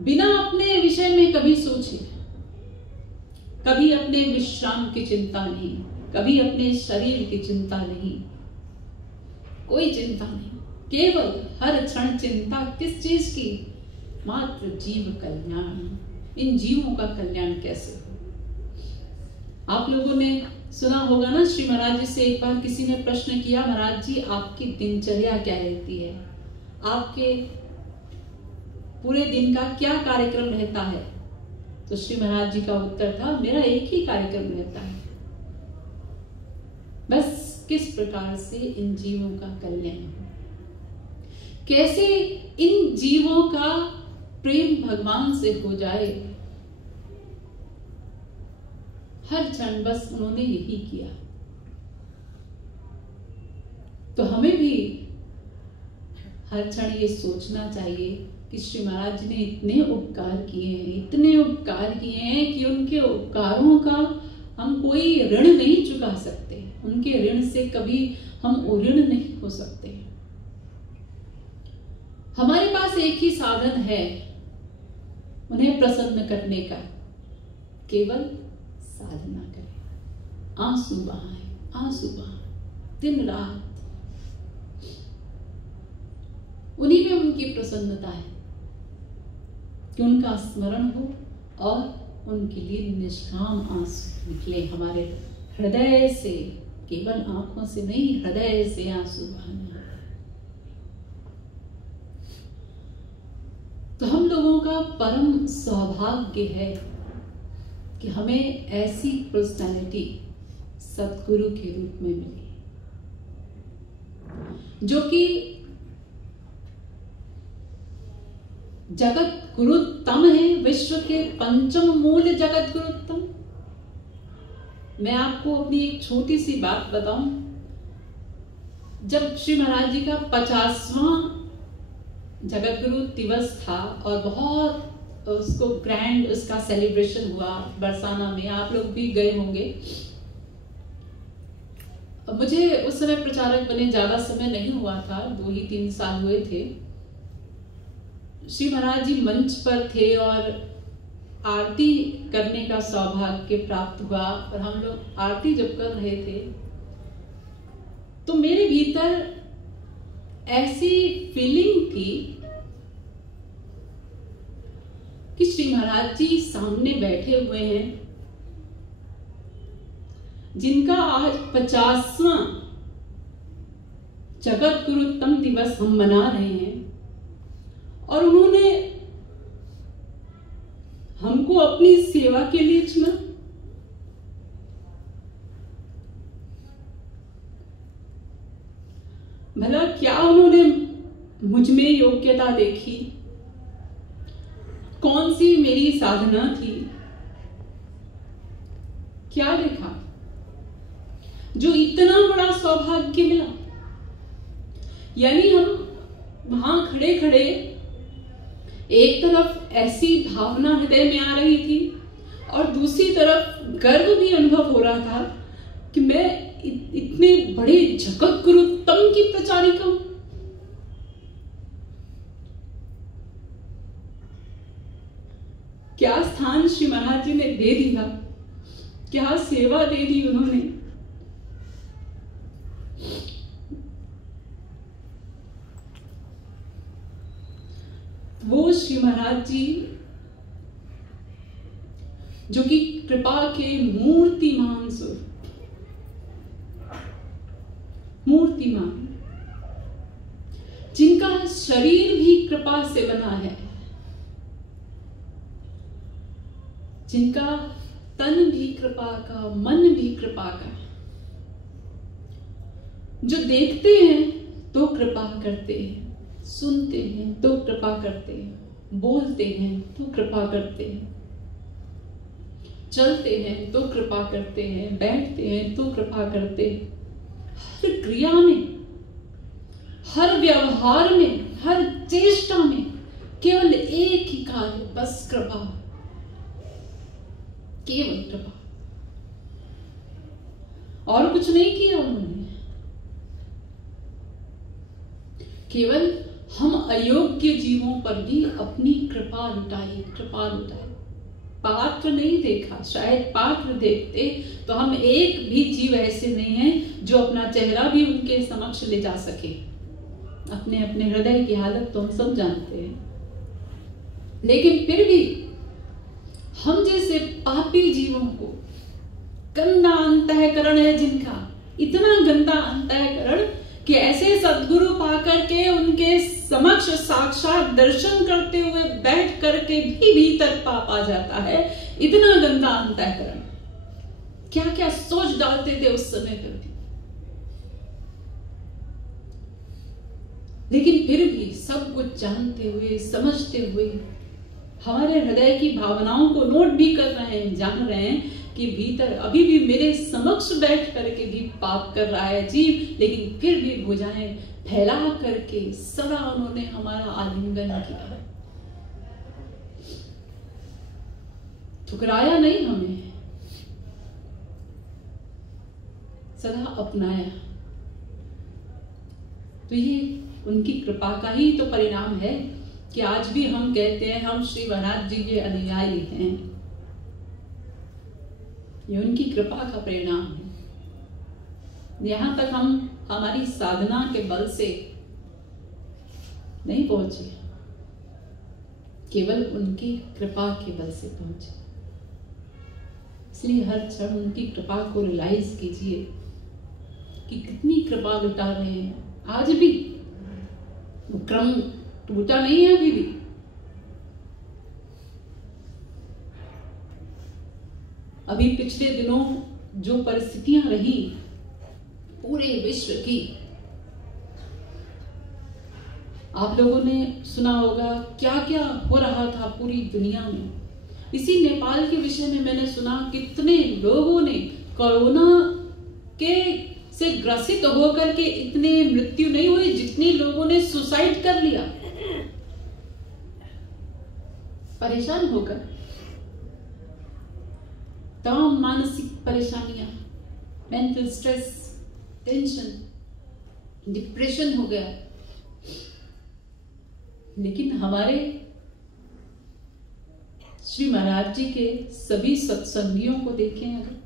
बिना अपने विषय में कभी सोचे, कभी अपने विश्राम की चिंता नहीं, कभी अपने शरीर की चिंता नहीं, कोई चिंता नहीं, केवल हर क्षण चिंता किस चीज की? मात्र जीव कल्याण। इन जीवों का कल्याण कैसे हो? आप लोगों ने सुना होगा ना, श्री महाराज जी से एक बार किसी ने प्रश्न किया, महाराज जी आपकी दिनचर्या क्या रहती है, आपके पूरे दिन का क्या कार्यक्रम रहता है? तो श्री महाराज जी का उत्तर था, मेरा एक ही कार्यक्रम रहता है, बस किस प्रकार से इन जीवों का कल्याण हो, कैसे इन जीवों का प्रेम भगवान से हो जाए। हर क्षण बस उन्होंने यही किया। तो हमें भी हर क्षण ये सोचना चाहिए कि श्री महाराज जी ने इतने उपकार किए हैं, इतने उपकार किए हैं कि उनके उपकारों का हम कोई ऋण नहीं चुका सकते, उनके ऋण से कभी हम ऋण नहीं हो सकते। हमारे पास एक ही साधन है उन्हें प्रसन्न करने का, केवल साधना करें, आंसू बहाएं दिन रात, उन्हीं में उनकी प्रसन्नता है कि उनका स्मरण हो और उनके लिए निष्काम आंसू निकले हमारे हृदय से, केवल आंखों से नहीं, हृदय से आंसू बहाना। तो हम लोगों का परम सौभाग्य है कि हमें ऐसी पर्सनालिटी सतगुरु के रूप में मिली, जो कि जगत गुरुत्तम है, विश्व के पंचम मूल जगत गुरुत्तम। मैं आपको अपनी एक छोटी सी बात बताऊं, जब श्री महाराज जी का 50वां जगत गुरु दिवस था और बहुत उसको ग्रैंड उसका सेलिब्रेशन हुआ बरसाना में, आप लोग भी गए होंगे। मुझे उस समय प्रचारक बने ज्यादा समय नहीं हुआ था, 2 ही 3 साल हुए थे। श्री महाराज जी मंच पर थे और आरती करने का सौभाग्य प्राप्त हुआ और हम लोग आरती जब कर रहे थे तो मेरे भीतर ऐसी फीलिंग थी कि श्री महाराज जी सामने बैठे हुए हैं, जिनका आज 50वां जगत गुरुत्तम दिवस हम मना रहे हैं, और उन्होंने हमको अपनी सेवा के लिए चुना। भला क्या उन्होंने मुझ में योग्यता देखी? कौन सी मेरी साधना थी? क्या देखा जो इतना बड़ा सौभाग्य मिला? यानी हम वहां खड़े खड़े एक तरफ ऐसी भावना हृदय में आ रही थी और दूसरी तरफ गर्व भी अनुभव हो रहा था कि मैं इतने बड़े जगत गुरुत्तम की प्रचारिका हूं। क्या स्थान श्री महाराज जी ने दे दिया, क्या सेवा दे दी उन्होंने। वो श्री महाराज जी जो कि कृपा के मूर्तिमान स्वरूप, मूर्तिमान, जिनका शरीर भी कृपा से बना है, जिनका तन भी कृपा का, मन भी कृपा का, जो देखते हैं तो कृपा करते हैं, सुनते हैं तो कृपा करते हैं, बोलते हैं तो कृपा करते हैं, चलते हैं तो कृपा करते हैं, बैठते हैं तो कृपा करते हैं। हर क्रिया में, हर व्यवहार में, हर चेष्टा में केवल एक ही कार्य, बस कृपा, केवल कृपा, और कुछ नहीं किया उन्होंने। केवल हम अयोग्य जीवों पर भी अपनी कृपा लुटाई, कृपा लुटाई। पात्र नहीं देखा, शायद पात्र देखते तो हम एक भी जीव ऐसे नहीं है जो अपना चेहरा भी उनके समक्ष ले जा सके। अपने अपने हृदय की हालत तो हम सब जानते हैं, लेकिन फिर भी हम जैसे पापी जीवों को, गंदा अंतःकरण है जिनका, इतना गंदा अंतःकरण कि ऐसे सद्गुरु पाकर के उनके समक्ष साक्षात दर्शन करते हुए बैठ करके भी भीतर पाप आ जाता है। इतना गंदा अंतःकरण, क्या क्या सोच डालते थे उस समय पर भी। लेकिन फिर भी सब कुछ जानते हुए, समझते हुए, हमारे हृदय की भावनाओं को नोट भी कर रहे हैं, जान रहे हैं कि भीतर अभी भी मेरे समक्ष बैठ करके भी पाप कर रहा है जीव, लेकिन फिर भी भुजाएं फैला करके सदा उन्होंने हमारा आलिंगन किया, ठुकराया नहीं, हमें सदा अपनाया। तो ये उनकी कृपा का ही तो परिणाम है कि आज भी हम कहते हैं हम श्री महाराज जी के अनुयायी हैं। ये उनकी कृपा का परिणाम है। यहां तक हम हमारी साधना के बल से नहीं पहुंचे, केवल उनकी कृपा के बल से पहुंचे। इसलिए हर क्षण उनकी कृपा को रियलाइज कीजिए कि कितनी कृपा लुटा रहे हैं। आज भी वो क्रम टूटा नहीं है, अभी भी अभी पिछले दिनों जो परिस्थितियां रही पूरे विश्व की, आप लोगों ने सुना होगा क्या क्या हो रहा था पूरी दुनिया में। इसी नेपाल के विषय में मैंने सुना कितने लोगों ने कोरोना के से ग्रसित होकर के इतने मृत्यु नहीं हुई जितने लोगों ने सुसाइड कर लिया, परेशान होकर। तमाम मानसिक परेशानियां, मेंटल स्ट्रेस, टेंशन, डिप्रेशन हो गया। लेकिन हमारे श्री महाराज जी के सभी सत्संगियों को देखें, अगर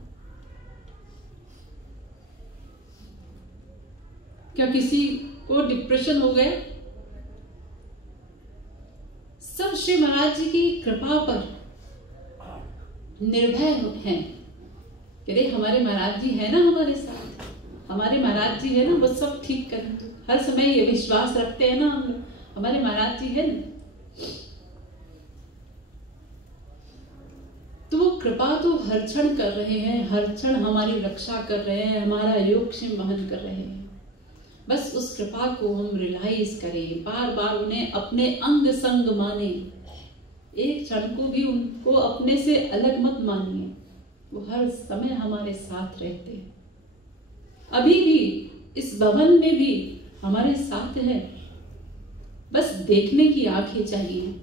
क्या किसी को डिप्रेशन हो गया? सब श्री महाराज जी की कृपा पर निर्भय हैं। अरे हमारे महाराज जी है ना हमारे साथ, हमारे महाराज जी है ना, वो सब ठीक करें। हर समय ये विश्वास रखते हैं ना हम लोग, हमारे महाराज जी है ना। तो वो कृपा तो हर क्षण कर रहे हैं, हर क्षण हमारी रक्षा कर रहे हैं, हमारा योग से वहन कर रहे हैं। बस उस कृपा को हम रियलाइज करें, बार बार उन्हें अपने अंग संग माने। एक क्षण को भी उनको अपने से अलग मत मानिए, वो हर समय हमारे साथ रहते हैं। अभी भी इस भवन में भी हमारे साथ है, बस देखने की आंखें चाहिए।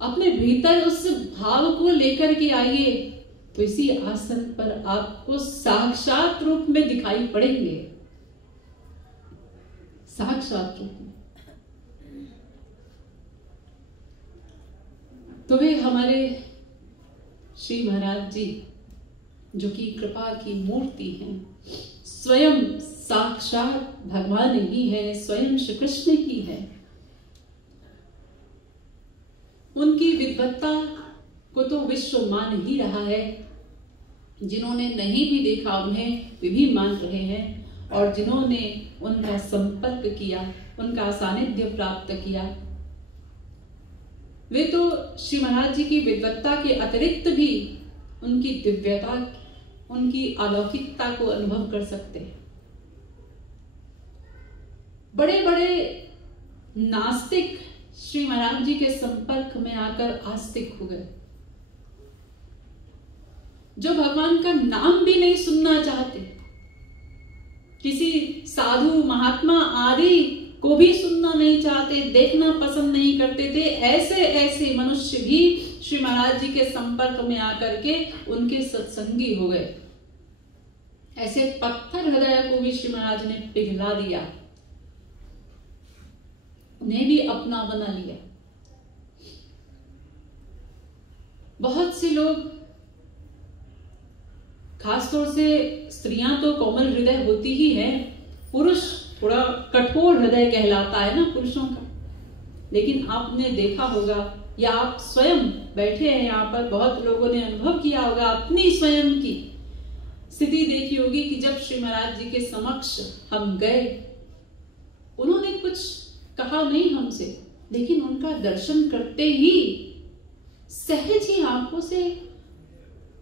अपने भीतर उस भाव को लेकर के आइए, तो इसी आसन पर आपको साक्षात रूप में दिखाई पड़ेंगे, साक्षात रूप में। तो वे हमारे श्री महाराज जी, जो कि कृपा की मूर्ति हैं, स्वयं साक्षात भगवान ही है, स्वयं श्री कृष्ण ही है। उनकी विद्वत्ता को तो विश्व मान ही रहा है। जिन्होंने नहीं भी देखा उन्हें वे भी मान रहे हैं, और जिन्होंने उनका संपर्क किया, उनका सानिध्य प्राप्त किया, वे तो श्री महाराज जी की विद्वत्ता के अतिरिक्त भी उनकी दिव्यता, उनकी अलौकिकता को अनुभव कर सकते हैं। बड़े बड़े नास्तिक श्री महाराज जी के संपर्क में आकर आस्तिक हो गए, जो भगवान का नाम भी नहीं सुनना चाहते, किसी साधु महात्मा आदि को भी सुनना नहीं चाहते, देखना पसंद नहीं करते थे, ऐसे ऐसे मनुष्य भी श्री महाराज जी के संपर्क में आकर के उनके सत्संगी हो गए। ऐसे पत्थर हृदय को भी श्री महाराज ने पिघला दिया, उन्हें भी अपना बना लिया। बहुत से लोग, खासतौर से स्त्रियां तो कोमल हृदय होती ही है, पुरुष थोड़ा कठोर हृदय कहलाता है ना पुरुषों का। लेकिन आपने देखा होगा, या आप स्वयं बैठे हैं यहाँ पर, बहुत लोगों ने अनुभव किया होगा, अपनी स्वयं की स्थिति देखी होगी कि जब श्री महाराज जी के समक्ष हम गए, उन्होंने कुछ कहा नहीं हमसे, लेकिन उनका दर्शन करते ही सहज ही आंखों से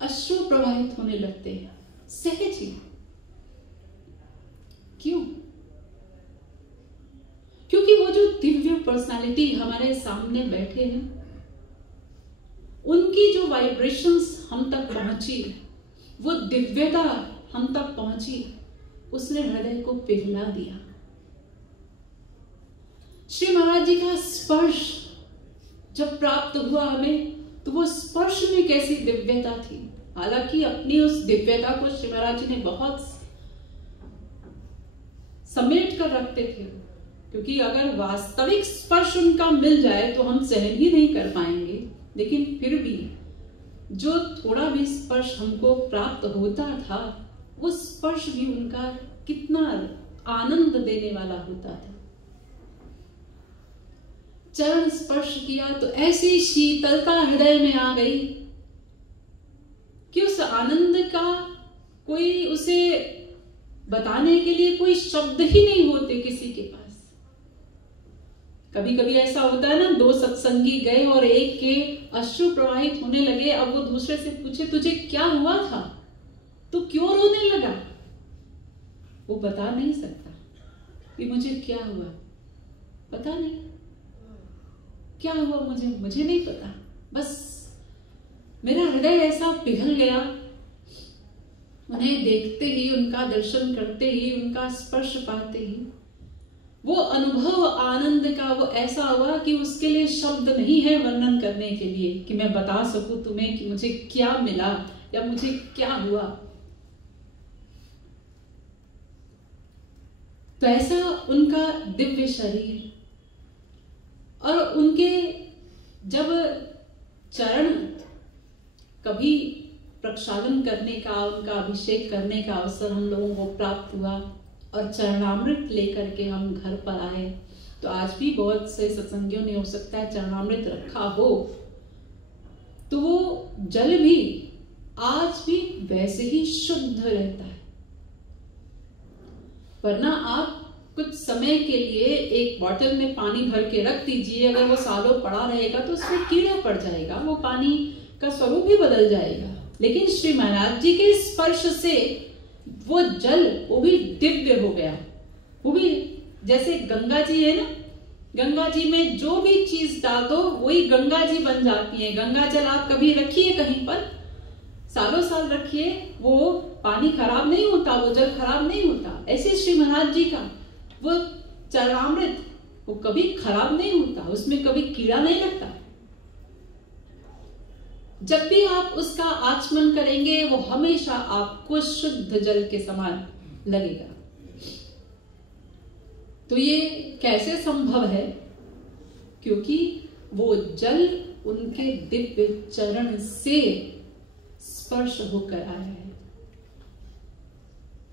अश्रु प्रवाहित होने लगते हैं, सहज ही। क्यों? क्योंकि वो जो दिव्य पर्सनालिटी हमारे सामने बैठे हैं, उनकी जो वाइब्रेशंस हम तक पहुंची, वो दिव्यता हम तक पहुंची, उसने हृदय को पिघला दिया। श्री महाराज जी का स्पर्श जब प्राप्त हुआ हमें, तो वो स्पर्श में कैसी दिव्यता थी। हालांकि अपनी उस दिव्यता को श्री महाराज जी ने बहुत समेट कर रखते थे, क्योंकि अगर वास्तविक स्पर्श उनका मिल जाए तो हम सहन ही नहीं कर पाएंगे। लेकिन फिर भी जो थोड़ा भी स्पर्श हमको प्राप्त होता था, वो स्पर्श भी उनका कितना आनंद देने वाला होता था। चरण स्पर्श किया तो ऐसी शीतलता हृदय में आ गई कि उस आनंद का कोई, उसे बताने के लिए कोई शब्द ही नहीं होते किसी के पास। कभी कभी ऐसा होता है ना, दो सत्संगी गए और एक के अश्रु प्रवाहित होने लगे, अब वो दूसरे से पूछे तुझे क्या हुआ था, तू क्यों रोने लगा? वो बता नहीं सकता कि मुझे क्या हुआ, पता नहीं क्या हुआ, मुझे नहीं पता, बस मेरा हृदय ऐसा पिघल गया उन्हें देखते ही, उनका दर्शन करते ही, उनका स्पर्श पाते ही। वो अनुभव आनंद का वो ऐसा हुआ कि उसके लिए शब्द नहीं है वर्णन करने के लिए, कि मैं बता सकूं तुम्हें कि मुझे क्या मिला या मुझे क्या हुआ। तो ऐसा उनका दिव्य शरीर, और उनके जब चरण कभी प्रक्षालन करने का, उनका अभिषेक करने का अवसर हम लोगों को प्राप्त हुआ और चरणामृत लेकर के हम घर पर आए, तो आज भी बहुत से सत्संगियों ने हो सकता है चरणामृत रखा हो, तो वो जल भी आज भी वैसे ही शुद्ध रहता है। वरना आप कुछ समय के लिए एक बोतल में पानी भर के रख दीजिए, अगर वो सालों पड़ा रहेगा तो उसमें कीड़ा पड़ जाएगा, वो पानी का स्वरूप भी बदल जाएगा। लेकिन श्री महाराज जी के स्पर्श से वो जल, वो भी दिव्य हो गया। वो भी जैसे गंगा जी है ना, गंगा जी में जो भी चीज डाल दो वही गंगा जी बन जाती है। गंगा जल आप कभी रखिए कहीं पर, सालों साल रखिए, वो पानी खराब नहीं होता, वो जल खराब नहीं होता। ऐसे श्री महाराज जी का वो चरणामृत वो कभी खराब नहीं होता, उसमें कभी कीड़ा नहीं लगता। जब भी आप उसका आचमन करेंगे वो हमेशा आपको शुद्ध जल के समान लगेगा। तो ये कैसे संभव है? क्योंकि वो जल उनके दिव्य चरण से स्पर्श होकर आया है।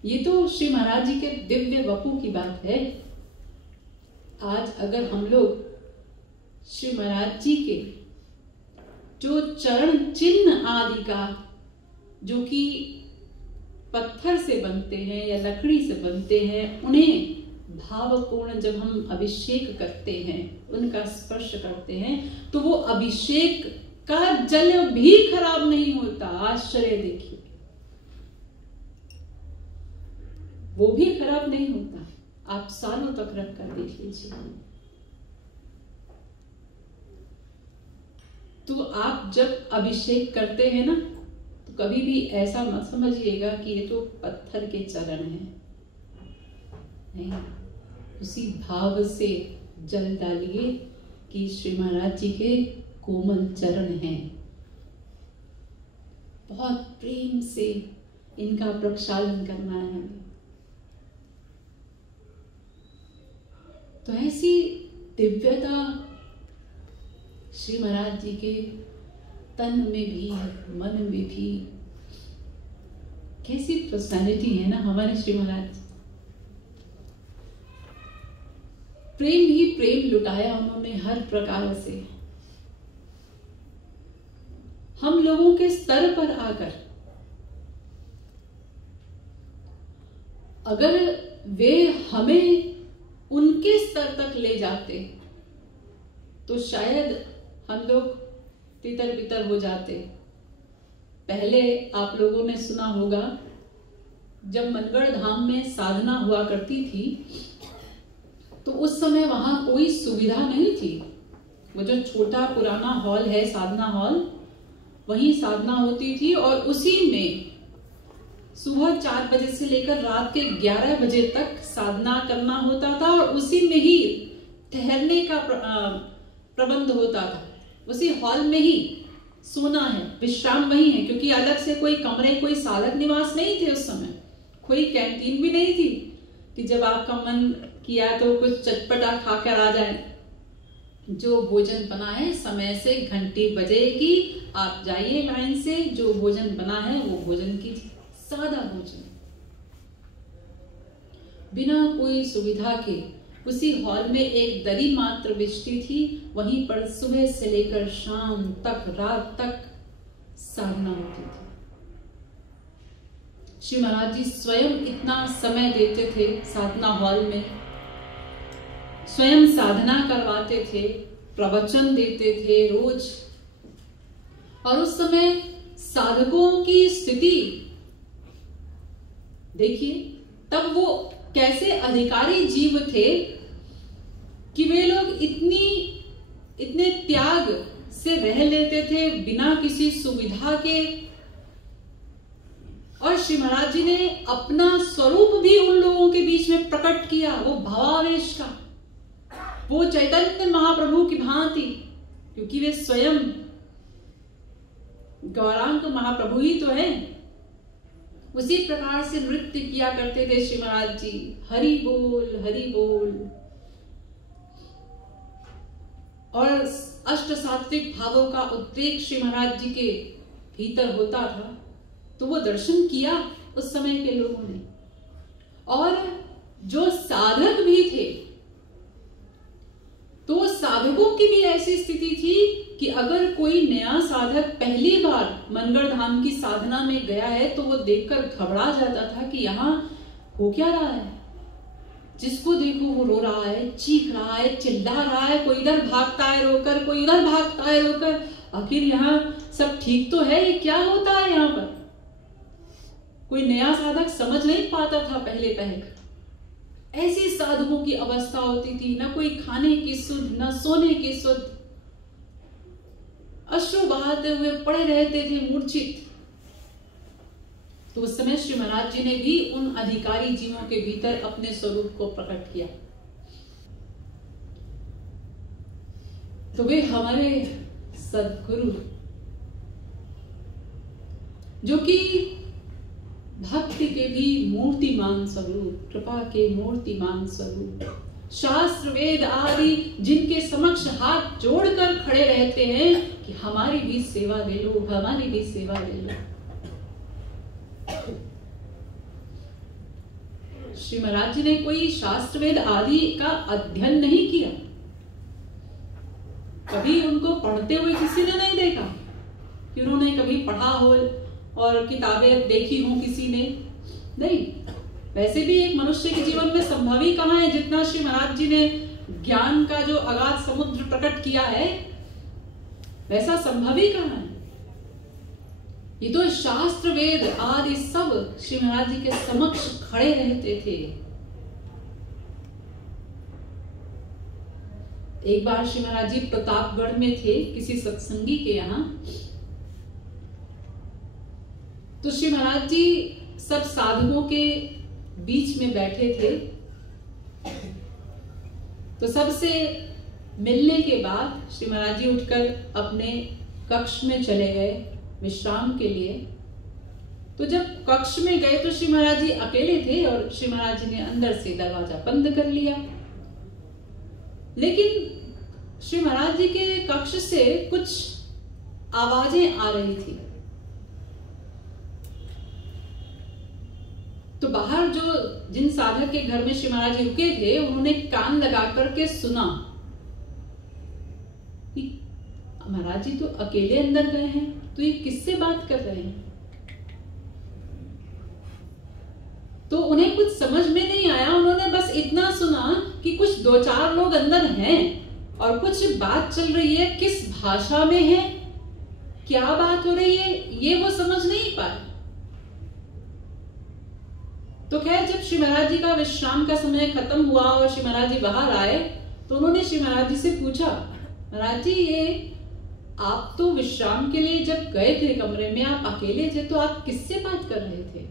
ये तो श्री महाराज जी के दिव्य वपू की बात है। आज अगर हम लोग श्री महाराज जी के जो चरण चिन्ह आदि का, जो कि पत्थर से बनते हैं या लकड़ी से बनते हैं, उन्हें भावपूर्ण जब हम अभिषेक करते हैं, उनका स्पर्श करते हैं, तो वो अभिषेक का जल भी खराब नहीं होता। आश्चर्य देखिए, वो भी खराब नहीं होता। आप सालों तक रख कर देख लीजिए। तो आप जब अभिषेक करते हैं ना, तो कभी भी ऐसा मत समझिएगा कि ये तो पत्थर के चरण हैं। नहीं, उसी भाव से जल डालिए कि श्री महाराज जी के कोमल चरण हैं। बहुत प्रेम से इनका प्रक्षालन करना है हमें। तो ऐसी दिव्यता श्री महाराज जी के तन में भी, मन में भी, कैसी पर्सनालिटी है ना हमारे श्री महाराज। प्रेम ही प्रेम लुटाया उन्होंने हर प्रकार से। हम लोगों के स्तर पर आकर अगर वे हमें उनके स्तर तक ले जाते तो शायद हम लोग तितर बितर हो जाते। पहले आप लोगों ने सुना होगा, जब मनगढ़ धाम में साधना हुआ करती थी तो उस समय वहां कोई सुविधा नहीं थी। वो जो छोटा पुराना हॉल है, साधना हॉल, वहीं साधना होती थी और उसी में सुबह 4 बजे से लेकर रात के 11 बजे तक साधना करना होता था और उसी में ही ठहरने का प्रबंध होता था। उसी हॉल में ही सोना है, विश्राम वही है, क्योंकि अलग से कोई कमरे, कोई साधक निवास नहीं थे उस समय। कोई कैंटीन भी नहीं थी कि जब आपका मन किया तो कुछ चटपटा खाकर आ जाए। जो भोजन बना है समय से घंटी बजेगी, आप जाइए लाइन से, जो भोजन बना है वो भोजन कीजिए। सादा भोजन, बिना कोई सुविधा के उसी हॉल में एक दरी मात्र बिछती थी। वहीं पर सुबह से लेकर शाम तक, रात तक साधना होती थी। श्री महाराज जी स्वयं इतना समय देते थे साधना हॉल में, स्वयं साधना करवाते थे, प्रवचन देते थे रोज। और उस समय साधकों की स्थिति देखिए, तब वो कैसे अधिकारी जीव थे कि वे लोग इतने त्याग से रह लेते थे बिना किसी सुविधा के। और श्री महाराज जी ने अपना स्वरूप भी उन लोगों के बीच में प्रकट किया, वो भावावेश का, वो चैतन्य महाप्रभु की भांति, क्योंकि वे स्वयं गौरांग महाप्रभु ही तो है। उसी प्रकार से नृत्य किया करते थे श्री महाराज जी, हरि बोल हरि बोल। और अष्ट सात्विक भावों का उद्रेक श्री महाराज जी के भीतर होता था। तो वो दर्शन किया उस समय के लोगों ने। और जो साधक भी थे, तो साधकों की भी ऐसी स्थिति थी कि अगर कोई नया साधक पहली बार मनगढ़ धाम की साधना में गया है तो वो देखकर घबरा जाता था कि यहाँ हो क्या रहा है। जिसको देखो वो रो रहा है, चीख रहा है, चिल्ला रहा है, कोई इधर भागता है रोकर, कोई उधर भागता है रोकर। आखिर यहाँ सब ठीक तो है, ये क्या होता है यहाँ पर? कोई नया साधक समझ नहीं पाता था पहले पहले। ऐसी साधुओं की अवस्था होती थी, ना कोई खाने की सुध, ना सोने की सुध, अश्रु बहाते हुए पड़े रहते थे मूर्छित। तो उस समय श्री महाराज जी ने भी उन अधिकारी जीवों के भीतर अपने स्वरूप को प्रकट किया। तो वे हमारे सद्गुरु, जो कि भक्ति के भी मूर्तिमान स्वरूप, कृपा के मूर्तिमान स्वरूप, शास्त्र वेद आदि जिनके समक्ष हाथ जोड़कर खड़े रहते हैं कि हमारी भी सेवा ले लो, हमारी भी सेवा ले लो। श्री महाराज जी ने कोई शास्त्र वेद आदि का अध्ययन नहीं किया, कभी उनको पढ़ते हुए किसी ने नहीं देखा कि उन्होंने कभी पढ़ा हो और किताबें देखी हो किसी ने, नहीं। वैसे भी एक मनुष्य के जीवन में संभव ही कहाँ है, जितना श्री महाराज जी ने ज्ञान का जो अगाध समुद्र प्रकट किया है वैसा संभव ही कहाँ है। ये तो शास्त्र वेद आदि सब श्री महाराज जी के समक्ष खड़े रहते थे। एक बार श्री महाराज जी प्रतापगढ़ में थे किसी सत्संगी के यहाँ, तो श्री महाराज जी सब साधुओं के बीच में बैठे थे। तो सबसे मिलने के बाद श्री महाराज जी उठकर अपने कक्ष में चले गए विश्राम के लिए। तो जब कक्ष में गए तो श्री महाराज जी अकेले थे और श्री महाराज जी ने अंदर से दरवाजा बंद कर लिया। लेकिन श्री महाराज जी के कक्ष से कुछ आवाजें आ रही थी। तो बाहर जो जिन साधक के घर में श्री महाराज जी रुके थे उन्होंने कान लगा करके सुना कि महाराज जी तो अकेले अंदर गए हैं, तो ये किससे बात कर रहे हैं। तो उन्हें कुछ समझ में नहीं आया, उन्होंने बस इतना सुना कि कुछ 2-4 लोग अंदर हैं और कुछ बात चल रही है, किस भाषा में है, क्या बात हो रही है, ये वो समझ नहीं पाए। तो खैर जब श्री महाराज जी का विश्राम का समय खत्म हुआ और श्री महाराज जी बाहर आए तो उन्होंने श्री महाराज जी से पूछा, महाराज जी ये आप तो विश्राम के लिए जब गए थे कमरे में, आप अकेले थे, तो आप किससे बात कर रहे थे।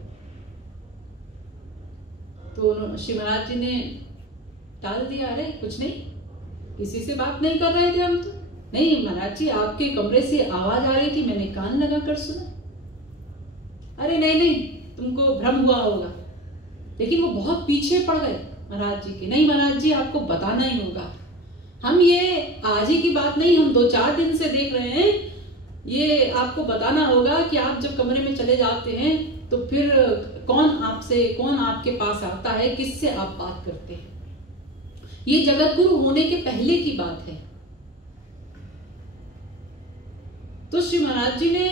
तो श्री महाराज जी ने टाल दिया, अरे कुछ नहीं, किसी से बात नहीं कर रहे थे हम तो। नहीं महाराज जी आपके कमरे से आवाज आ रही थी, मैंने कान लगा कर सुना। अरे नहीं नहीं तुमको भ्रम हुआ होगा। लेकिन वो बहुत पीछे पड़ गए महाराज जी के। नहीं महाराज जी आपको बताना ही होगा, हम ये आज ही की बात नहीं, हम 2-4 दिन से देख रहे हैं, ये आपको बताना होगा कि आप जब कमरे में चले जाते हैं तो फिर कौन आपके पास आता है, किससे आप बात करते हैं। ये जगत गुरु होने के पहले की बात है। तो श्री महाराज जी ने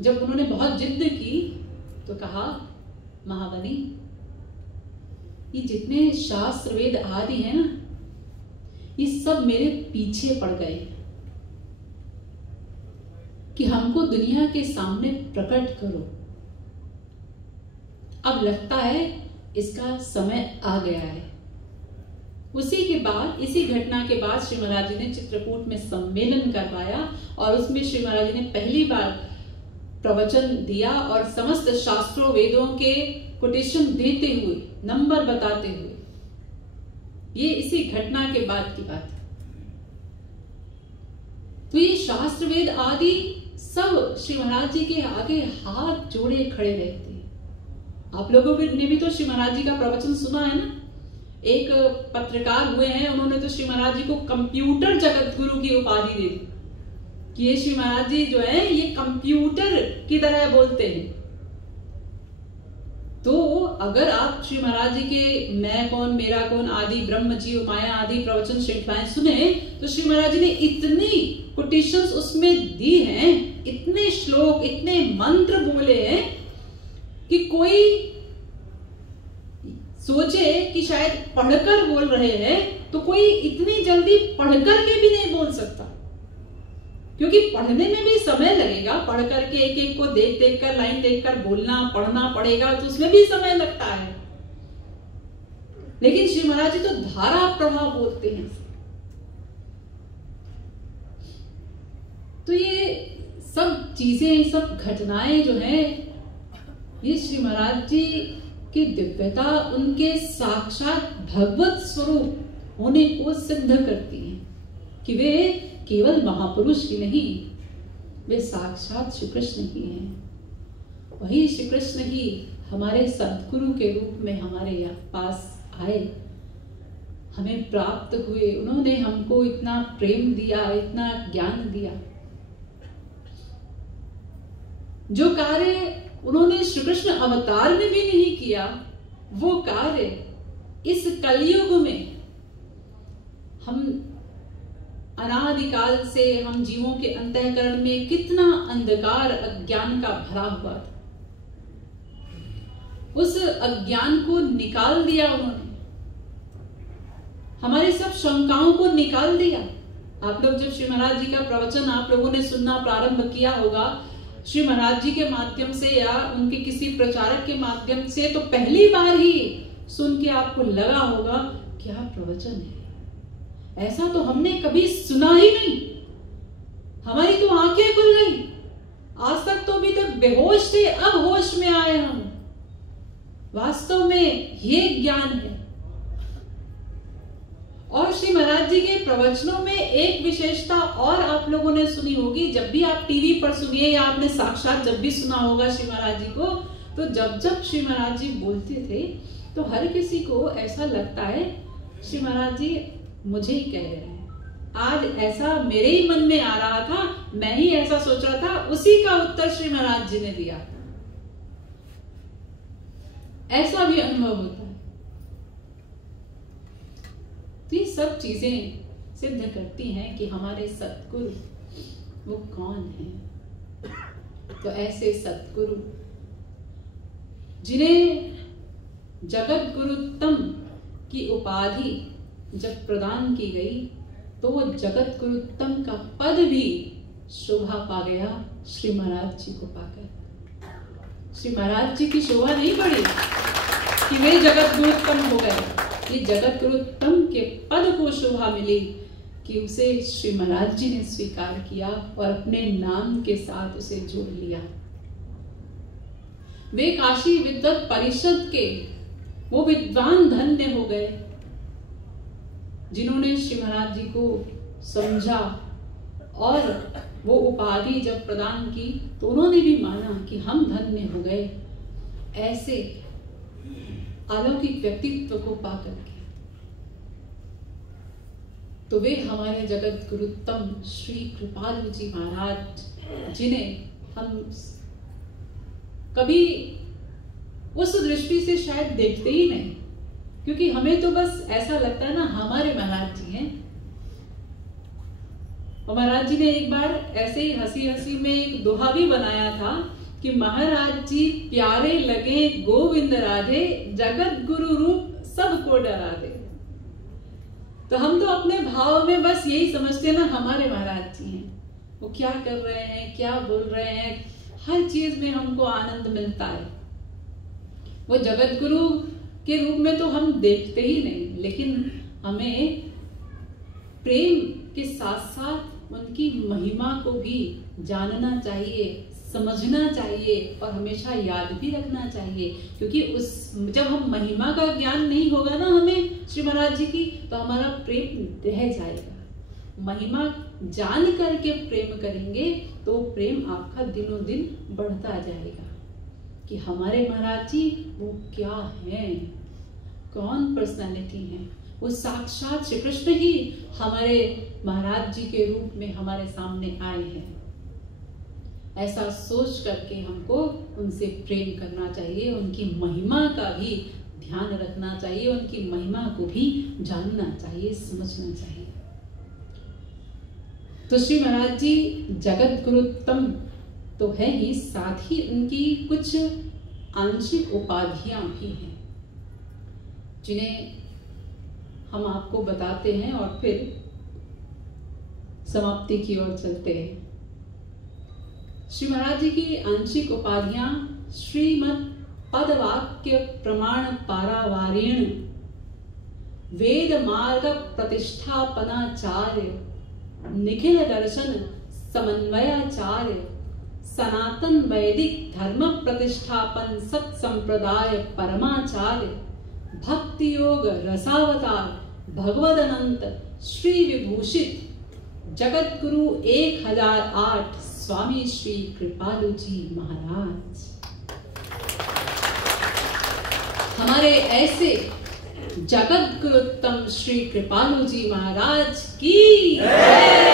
जब उन्होंने बहुत जिद की तो कहा, महाबली ये जितने शास्त्र वेद आदि हैं ना, ये सब मेरे पीछे पड़ गए कि हमको दुनिया के सामने प्रकट करो। अब लगता है इसका समय आ गया है। उसी के बाद, इसी घटना के बाद श्री महाराज जी ने चित्रकूट में सम्मेलन करवाया और उसमें श्री महाराज जी ने पहली बार प्रवचन दिया और समस्त शास्त्रों वेदों के कोटेशन देते हुए, नंबर बताते हुए। ये इसी घटना के बाद की बात है। तो ये शास्त्र वेद आदि सब श्री महाराज जी के आगे हाथ जोड़े खड़े रहते हैं। आप लोगों ने भी तो श्री महाराज जी का प्रवचन सुना है ना। एक पत्रकार हुए हैं, उन्होंने तो श्री महाराज जी को कंप्यूटर जगत गुरु की उपाधि दे दी कि ये श्री महाराज जी जो है ये कंप्यूटर की तरह बोलते हैं। तो अगर आप श्री महाराज जी के मैं कौन मेरा कौन आदि, ब्रह्म जीव माया आदि प्रवचन श्रृंखलाएं सुने तो श्री महाराज जी ने इतनी कोटेशंस उसमें दी हैं, इतने श्लोक, इतने मंत्र बोले हैं कि कोई सोचे कि शायद पढ़कर बोल रहे हैं, तो कोई इतनी जल्दी पढ़कर के भी नहीं बोल सकता, क्योंकि पढ़ने में भी समय लगेगा। पढ़ करके एक एक को देख देख कर, लाइन देख कर बोलना पढ़ना पड़ेगा, तो उसमें भी समय लगता है। लेकिन श्री महाराज जी तो धारा प्रवाह बोलते हैं। तो ये सब चीजें, सब घटनाएं जो है, ये श्री महाराज जी की दिव्यता, उनके साक्षात भगवत स्वरूप होने को सिद्ध करती हैं। कि वे केवल महापुरुष ही नहीं, वे साक्षात श्री कृष्ण ही हैं। वही श्री कृष्ण ही हमारे सद्गुरु के रूप में हमारे पास आए, हमें प्राप्त हुए। उन्होंने हमको इतना प्रेम दिया, इतना ज्ञान दिया। जो कार्य उन्होंने श्री कृष्ण अवतार में भी नहीं किया, वो कार्य इस कलयुग में हम अनादिकाल से हम जीवों के अंतःकरण में कितना अंधकार अज्ञान का भरा हुआ था, उस अज्ञान को निकाल दिया उन्होंने, हमारे सब शंकाओं को निकाल दिया। आप लोग जब श्री महाराज जी का प्रवचन आप लोगों ने सुनना प्रारंभ किया होगा श्री महाराज जी के माध्यम से या उनके किसी प्रचारक के माध्यम से, तो पहली बार ही सुन के आपको लगा होगा क्या प्रवचन है, ऐसा तो हमने कभी सुना ही नहीं। हमारी तो आंखें खुल गई। आज तक तो अभी तक बेहोश थे, अब होश में आए हम। वास्तव में ये ज्ञान है। और श्री महाराज जी के प्रवचनों में एक विशेषता और आप लोगों ने सुनी होगी, जब भी आप टीवी पर सुनिए या आपने साक्षात जब भी सुना होगा श्री महाराज जी को, तो जब जब श्री महाराज जी बोलते थे तो हर किसी को ऐसा लगता है श्री महाराज जी मुझे ही कह रहे हैं। आज ऐसा मेरे ही मन में आ रहा था, मैं ही ऐसा सोच रहा था, उसी का उत्तर श्री महाराज जी ने दिया। ऐसा भी अनुभव होता है। तो ये सब चीजें सिद्ध करती हैं कि हमारे सतगुरु वो कौन है। तो ऐसे सतगुरु जिन्हें जगत गुरुत्तम की उपाधि जब प्रदान की गई, तो वो जगत गुरुत्तम का पद भी शोभा पा गया श्री महाराज जी को पाकर। श्री महाराज जी की शोभा नहीं बढ़ी कि वे जगत गुरुत्तम हो गए, ये जगत गुरुत्तम के पद को शोभा मिली कि उसे श्री महाराज जी ने स्वीकार किया और अपने नाम के साथ उसे जोड़ लिया। वे काशी विद्वत परिषद के वो विद्वान धन्य हो गए जिन्होंने श्री महाराज जी को समझा, और वो उपाधि जब प्रदान की तो उन्होंने भी माना कि हम धन्य हो गए ऐसे अलौकिक व्यक्तित्व को पाकर के। तो वे हमारे जगत गुरुत्तम श्री कृपालु जी महाराज, जिन्हें हम कभी उस दृष्टि से शायद देखते ही नहीं, क्योंकि हमें तो बस ऐसा लगता है ना हमारे महाराज जी हैं। और महाराज जी ने एक बार ऐसे ही हंसी हंसी में एक दोहा भी बनाया था कि महाराज जी प्यारे लगे गोविंद राधे, जगत गुरु रूप सबको डरा दे। तो हम तो अपने भाव में बस यही समझते हैं ना हमारे महाराज जी हैं, वो क्या कर रहे हैं, क्या बोल रहे हैं, हर चीज में हमको आनंद मिलता है। वो जगत गुरु के रूप में तो हम देखते ही नहीं, लेकिन हमें प्रेम के साथ साथ उनकी महिमा को भी जानना चाहिए, समझना चाहिए और हमेशा याद भी रखना चाहिए। क्योंकि जब हम महिमा का ज्ञान नहीं होगा ना हमें श्री महाराज जी की, तो हमारा प्रेम रह जाएगा। महिमा जान करके प्रेम करेंगे तो प्रेम आपका दिनों दिन बढ़ता जाएगा कि हमारे महाराज जी वो क्या हैं, कौन पर्सनालिटी है। वो साक्षात श्री कृष्ण ही हमारे महाराज जी के रूप में हमारे सामने आए हैं। ऐसा सोच करके हमको उनसे प्रेम करना चाहिए, उनकी महिमा का भी ध्यान रखना चाहिए, उनकी महिमा को भी जानना चाहिए, समझना चाहिए। तो श्री महाराज जी जगत गुरुत्तम तो है ही, साथ ही उनकी कुछ आंशिक उपाधियां भी हैं जिन्हें हम आपको बताते हैं और फिर समाप्ति की ओर चलते हैं। श्री महाराज जी की आंशिक उपाधियां श्रीमद पदवाक्य प्रमाण पारावारेण, वेद मार्ग प्रतिष्ठापनाचार्य, निखिल दर्शन समन्वयाचार्य, सनातन वैदिक धर्म प्रतिष्ठापन सत संप्रदाय परमाचार्य, भक्ति योग रसावतार भगवदनंत श्री विभूषित जगत गुरु 1008 स्वामी श्री कृपालु जी महाराज। हमारे ऐसे जगत गुरुत्तम श्री कृपालु जी महाराज की जय।